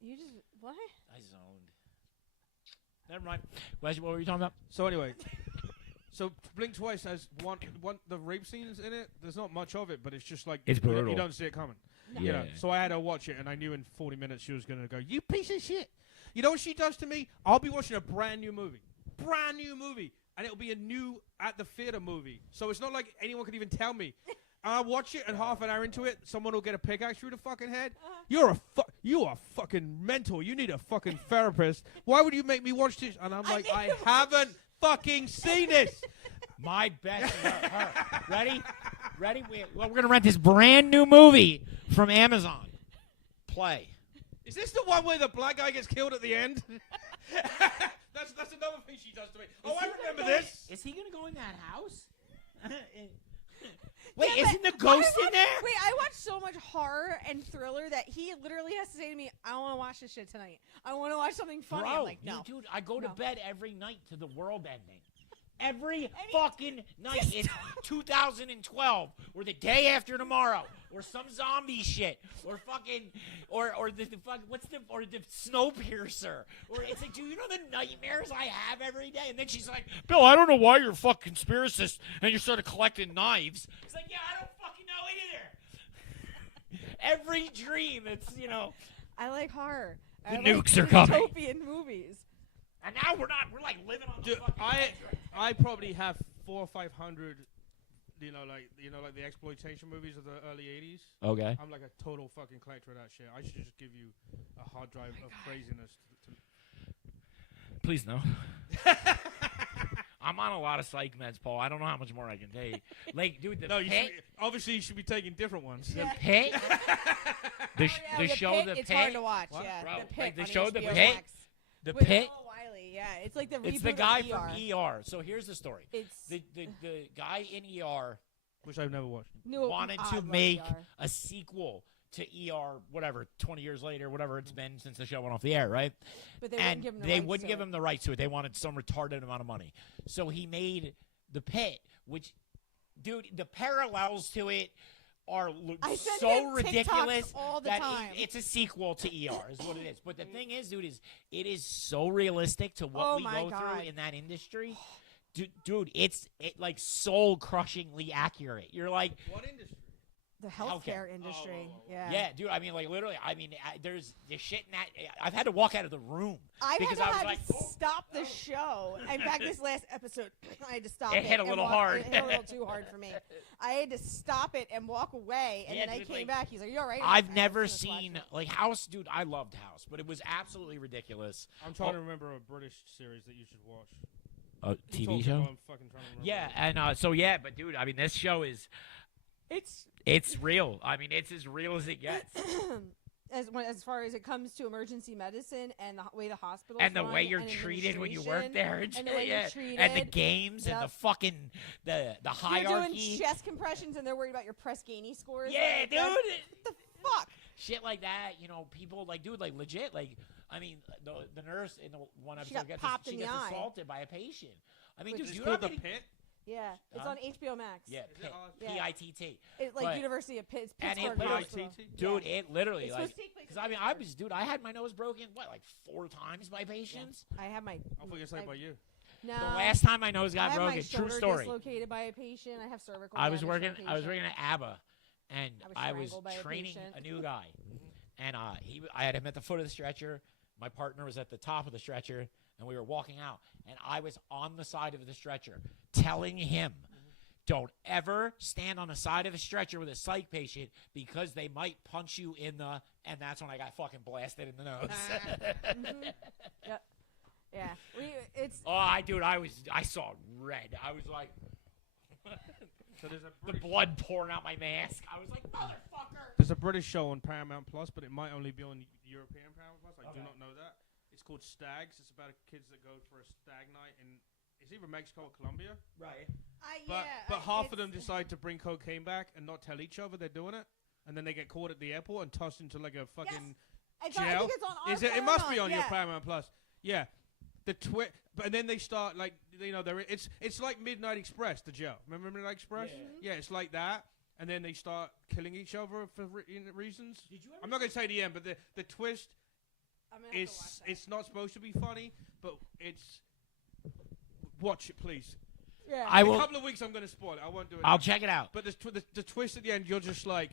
You just what? I zoned. Never mind. What were you talking about? So anyway, so Blink Twice has one the rape scenes in it. There's not much of it, but it's just like It's you brutal. don't see it coming. No. You know, so I had to watch it, and I knew in 40 minutes she was gonna go, "You piece of shit." You know what she does to me? I'll be watching a brand new movie, and it'll be a new at the theater movie. So it's not like anyone could even tell me. I watch it, and half an hour into it, someone will get a pickaxe through the fucking head. You are fucking mental. You need a fucking therapist. Why would you make me watch this? And I'm like, I haven't fucking seen this. My best. Her. Ready? Ready? We're gonna rent this brand new movie from Amazon. Play. Is this the one where the black guy gets killed at the end? That's another thing she does to me. Oh, I remember this. Is he gonna go in that house? Wait, Yeah, isn't the but ghost I in there? Wait, I watch so much horror and thriller that he literally has to say to me, "I don't want to watch this shit tonight. I want to watch something funny." Bro, I'm like, "No." dude, I go to No. bed every night to the world ending. Every fucking night. It's 2012 or the day after tomorrow or some zombie shit or fucking or the fuck what's the or the Snowpiercer or it's like, do you know the nightmares I have every day? And then she's like, Bill, I don't know why you're a fucking conspiracist and you started collecting knives. It's like, yeah, I don't fucking know either. Every dream, it's I like horror. The I nukes like are coming. Dystopian movies. and now we're like living on the Dude, fucking edge right I probably have 400 or 500. Like the exploitation movies of the early '80s. now. Okay. I'm like a total fucking collector of that shit. I should just give you a hard drive of craziness. Please no. I'm on a lot of psych meds, Paul. I don't know how much more I can take. Like, dude, the No, you Pit, should, obviously you should be taking different ones. the Pit, the show, Pit, the it's Pit, hard to watch. What? Yeah, Bro, the Pit. like the on show The HBO Pit? Max. the With Pit. Noah Wiley. Yeah, it's like the It's reboot the guy of from ER. ER. So here's the story. It's The guy in ER Which I've never watched. wanted I to love make ER. a sequel to ER, whatever, 20 years later, whatever it's been since the show went off the air, right? But they And wouldn't give him the they rights wouldn't to give it. him the rights to it. They wanted some retarded amount of money. So he made The Pit, which, dude, the parallels to it are I send so him TikToks ridiculous all the that time. it's a sequel to ER, is what it is. But the thing is, dude, it is so realistic to what Oh we my go God. through in that industry. Dude, it's like soul crushingly accurate. You're like, What industry? The healthcare Healthcare. industry. Oh. Yeah. dude. I mean, like literally. I mean, there's the shit in that. I've had to walk out of the room I've because had I was to like, stop the show. In fact, this last episode, I had to stop it. It hit a and little walk- hard. It hit a little too hard for me. I had to stop it and walk away, and Yeah, then I dude, came like, back. He's like, "You all right?" I've I'm never just gonna watch seen it. like House, dude. I loved House, but it was absolutely ridiculous. I'm trying to remember a British series that you should watch. A You TV told me, show? I'm fucking trying to remember. Yeah, and so yeah, but dude, I mean, this show is, it's real. I mean, it's as real as it gets, as far as it comes to emergency medicine and the way the hospitals and the run way you're and treated when you work administration there, and shit, the way yeah. you're treated, and the games and the Yep. fucking the You're hierarchy, doing chest compressions, and they're worried about your Press Ganey scores. yeah, like, dude. What the fuck? Shit like that, people like, dude, like legit, like, I mean, the nurse in the one She episode got popped she in the gets eye. assaulted by a patient. I mean, Which dude, It's you know called how The many- Pit. Yeah, it's Huh? on HBO Max. Yeah, Is it Pitt, on- Yeah. PITT. It's like But- University of Pitt, and it Pittsburgh literally- Hospital. Dude, it literally It's like, supposed to take place because in I mean, Pittsburgh. I had my nose broken like 4 times by patients. I have my. I thought you said by you. No. The last time my nose I got have my broken, true shoulder story. dislocated by a patient. I have cervical. I was damage working. from a I was patient. working at ABBA, and I I was was strangled by a training patient. a new guy, and I had him at the foot of the stretcher. My partner was at the top of the stretcher, and we were walking out, and I was on the side of the stretcher, telling him, "Don't ever stand on the side of a stretcher with a psych patient because they might punch you in the." And that's when I got fucking blasted in the nose. Yep. Yeah. It's. Oh, I saw red. I was like, So there's a the British, blood pouring out my mask. I was like, motherfucker. there's a British show on Paramount Plus, but it might only be on European Paramount Plus. I do Okay. not know that. It's called Stags. It's about kids that go for a stag night in it's either Mexico or Colombia. Right. But half of them decide to bring cocaine back and not tell each other they're doing it, and then they get caught at the airport and tossed into like a fucking I jail. think it's on our Is it? It must be Paramount, on your yeah. Paramount Plus. Yeah. But then they start like it's like Midnight Express, the jail. Remember Midnight Express? Yeah. Yeah, it's like that. And then they start killing each other for reasons. Did you ever I'm not gonna say the end, but the twist I'm gonna have to is watch that. it's not supposed to be funny, but it's watch it please. Yeah. I In will. a couple of weeks I'm gonna spoil it. I won't do it. I'll now. check it out. But the twist at the end, you're just like,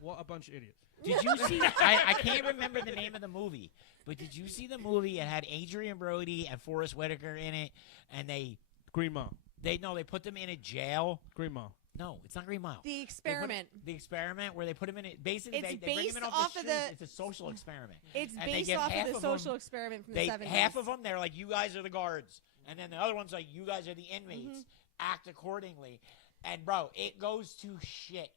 what a bunch of idiots. Did you see? I can't remember the name of the movie, but did you see the movie? It had Adrian Brody and Forrest Whitaker in it, and they Green Mile. put them in a jail. Green Mile. No, it's not Green Mile. The They put- experiment. The experiment where they put him in it. Basically, It's they bring him based in off the of streets. the- It's a social experiment. It's And they based give off half of the of 'em- social experiment from They the 70s. half of them they're like, you guys are the guards, and then the other one's like, you guys are the inmates. act accordingly. And bro, it goes to shit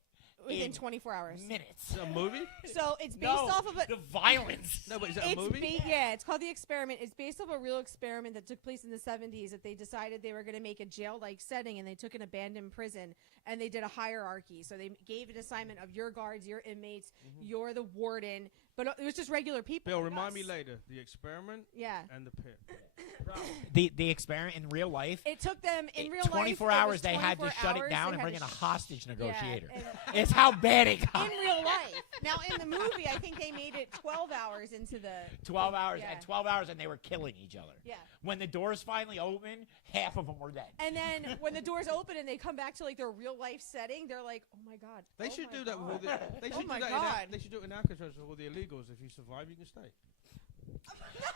Within in 24 hours. minutes. Is it a movie? So it's based No, off of a. the violence. No, but is that a movie? Yeah, it's called The Experiment. It's based off a real experiment that took place in the 70s that they decided they were going to make a jail-like setting, and they took an abandoned prison, and they did a hierarchy. So they gave an assignment of your guards, your inmates, you're the warden, but it was just regular people. Bill, like remind us. me later. The Experiment Yeah. and the Pit. The experiment in real life. It took them in real 24 life. hours, they had to shut it down and bring in a hostage negotiator. It's how bad it got. In real life. Now, in the movie, I think they made it 12 hours into the. 12 hours Yeah. and 12 hours, and they were killing each other. Yeah. When the doors finally opened, half of them were dead. And then when the doors open and they come back to like their real life setting, they're like, "Oh my god!" They oh should my do that with all God." the. They Oh should my do that. God. They should do it in Alcatraz with all the illegals. If you survive, you can stay.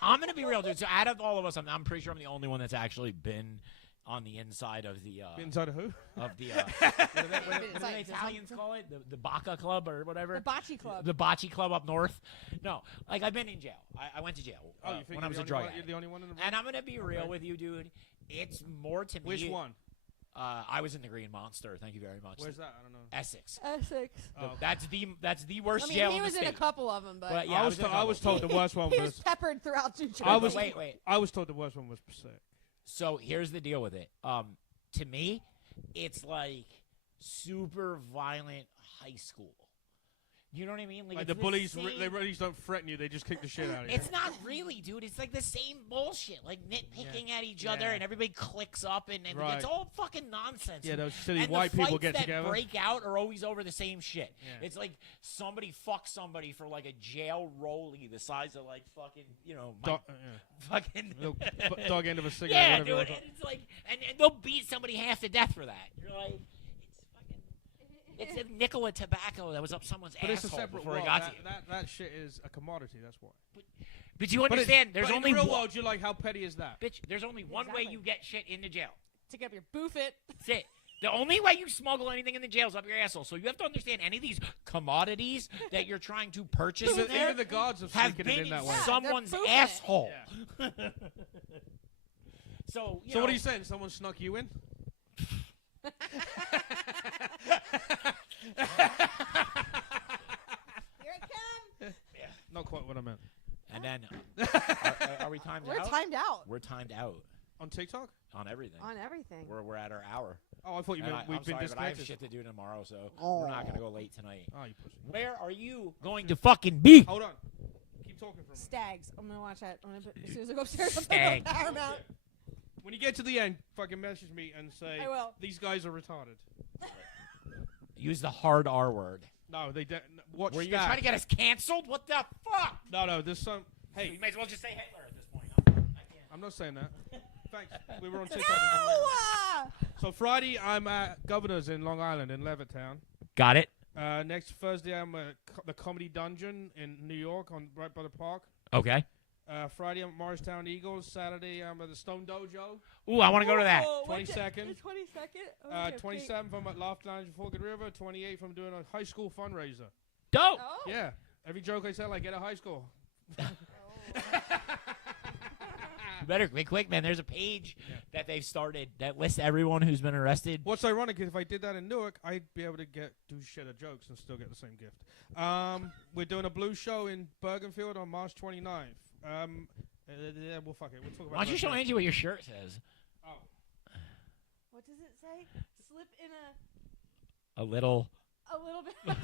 I'm gonna be real, dude. So out of all of us, I'm pretty sure I'm the only one that's actually been on the inside of the Inside of who? what do the Inside- Italians call it? The Bacca Club or whatever. The bocce club. The bocce club up north. No, like I've been in jail. I went to jail Oh, you think when I was you're a the only drug one- You're addict. the only one in the room? And I'm gonna be real with you, dude. It's more to me. Which one? I was in the Green Monster. Thank you very much. Where's that? I don't know. Essex. Essex. Oh. That's the worst I mean, jail he in the was in state. a couple of them, but Yeah, I was in a I was couple. told the worst one he was was. peppered throughout New Jersey. I was- Wait. I was told the worst one was Passaic. So here's the deal with it. To me, it's like super violent high school. You know what I mean? Like it's the bullies, same- they really don't threaten you. They just kick the shit out of you. It's not really, dude. It's like the same bullshit, like nitpicking at each other, Yeah. and everybody clicks up, and Right. it's all fucking nonsense. Yeah, those silly and white the people fights get that together. break out are always over the same shit. Yeah. It's like somebody fucks somebody for like a jail rollie the size of like fucking my fucking Little dog end of a cigarette. yeah, whatever dude. they And call it. it's like, and they'll beat somebody half to death for that. You're like, it's a nickel of tobacco that was up someone's But it's a asshole separate before world. it got to you. That shit is a commodity. That's why. But you But understand, there's but only in the real one, world, you're like, how petty is that? bitch. There's only one way Exactly. you get shit into jail. to get up your boofit. That's it. The only way you smuggle anything in the jail is up your asshole. So you have to understand any of these commodities that you're trying to purchase in there Even the gods have have sneaking it been in that way. Yeah. someone's they're boofing it. asshole. Yeah. So So what are you saying? Someone snuck you in? Here it comes. Not quite what I meant. And then, are we timed We're out? timed out We're timed out On TikTok? on everything. on everything. We're at our hour. Oh, I thought you And meant we've I'm been sorry, but I have disconnected. shit to do tomorrow, so we're not gonna go late tonight. Oh, you pussy. Where are you going to fucking be? Hold on. Keep talking for a minute. Stags. I'm gonna watch that. I'm gonna put, as soon as I go upstairs, I'm Stag. gonna Paramount. When you get to the end, fucking message me and say, I will. these guys are retarded. Use the hard R word. No, they don't. Watch Were you Stag. trying to get us canceled? What the fuck? No, there's some. You Hey, might as well just say Hitler at this point. I'm not saying that. Thanks. We were on TikTok. No! So Friday, I'm at Governor's in Long Island in Levittown. Got it. Next Thursday, I'm at the Comedy Dungeon in New York, on right by the park. Okay. Friday, I'm at Morristown Eagles. Saturday, I'm at the Stone Dojo. Ooh, I want to go to that. Oh, what 22nd. day? The 22nd. 27th, I'm at Loft Lounge in Forked River. 28th, I'm doing a high school fundraiser. Dope. Oh. Yeah. Every joke I tell, I get a high school. You better be quick, man. There's a page that they've started that lists everyone who's been arrested. What's ironic is if I did that in Newark, I'd be able to do shit of jokes and still get the same gift. We're doing a blues show in Bergenfield on March 29th. Yeah, well, fuck it. We'll talk about Why don't you that show later. Angie what your shirt says? Oh. What does it say? Slip in A little. a little bit.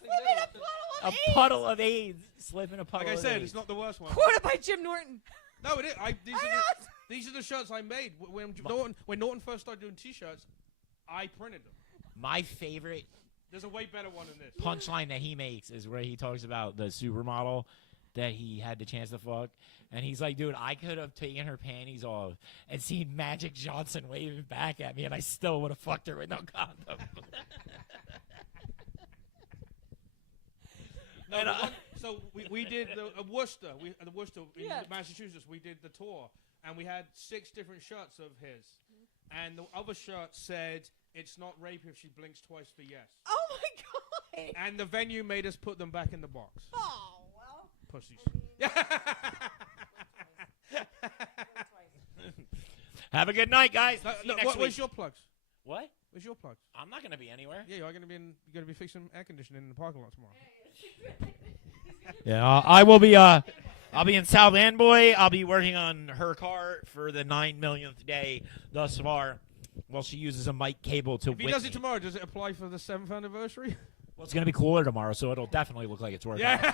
Slip in a puddle A of AIDS. puddle of AIDS. Slip in a puddle Like I of said, AIDS. it's not the worst one. Quoted by Jim Norton. No, it is. These, I are know. these are the shirts I made. When Norton first started doing T-shirts, I printed them. My favorite There's a way better one than this. punchline that he makes is where he talks about the supermodel that he had the chance to fuck. And he's like, dude, I could have taken her panties off and seen Magic Johnson waving back at me, and I still would have fucked her with no condom. No, And, the one- so we did the Worcester, the Worcester in Yeah. Massachusetts. We did the tour, and we had 6 different shirts of his. And the other shirt said, "It's not rape if she blinks twice for yes." Oh my god. And the venue made us put them back in the box. Oh well. Pussies. I mean, Have a good night, guys. No, See you no, next where's week. your plugs? What? Where's your plugs? I'm not gonna be anywhere. Yeah, you're gonna be fixing air conditioning in the parking lot tomorrow. Yeah, I will be. I'll be in South Amboy. I'll be working on her car for the 9 millionth day thus far. Well, she uses a mic cable to. If he whip does it me. tomorrow, does it apply for the 7th anniversary? Well, it's gonna be cooler tomorrow, so it'll definitely look like it's working. Yeah.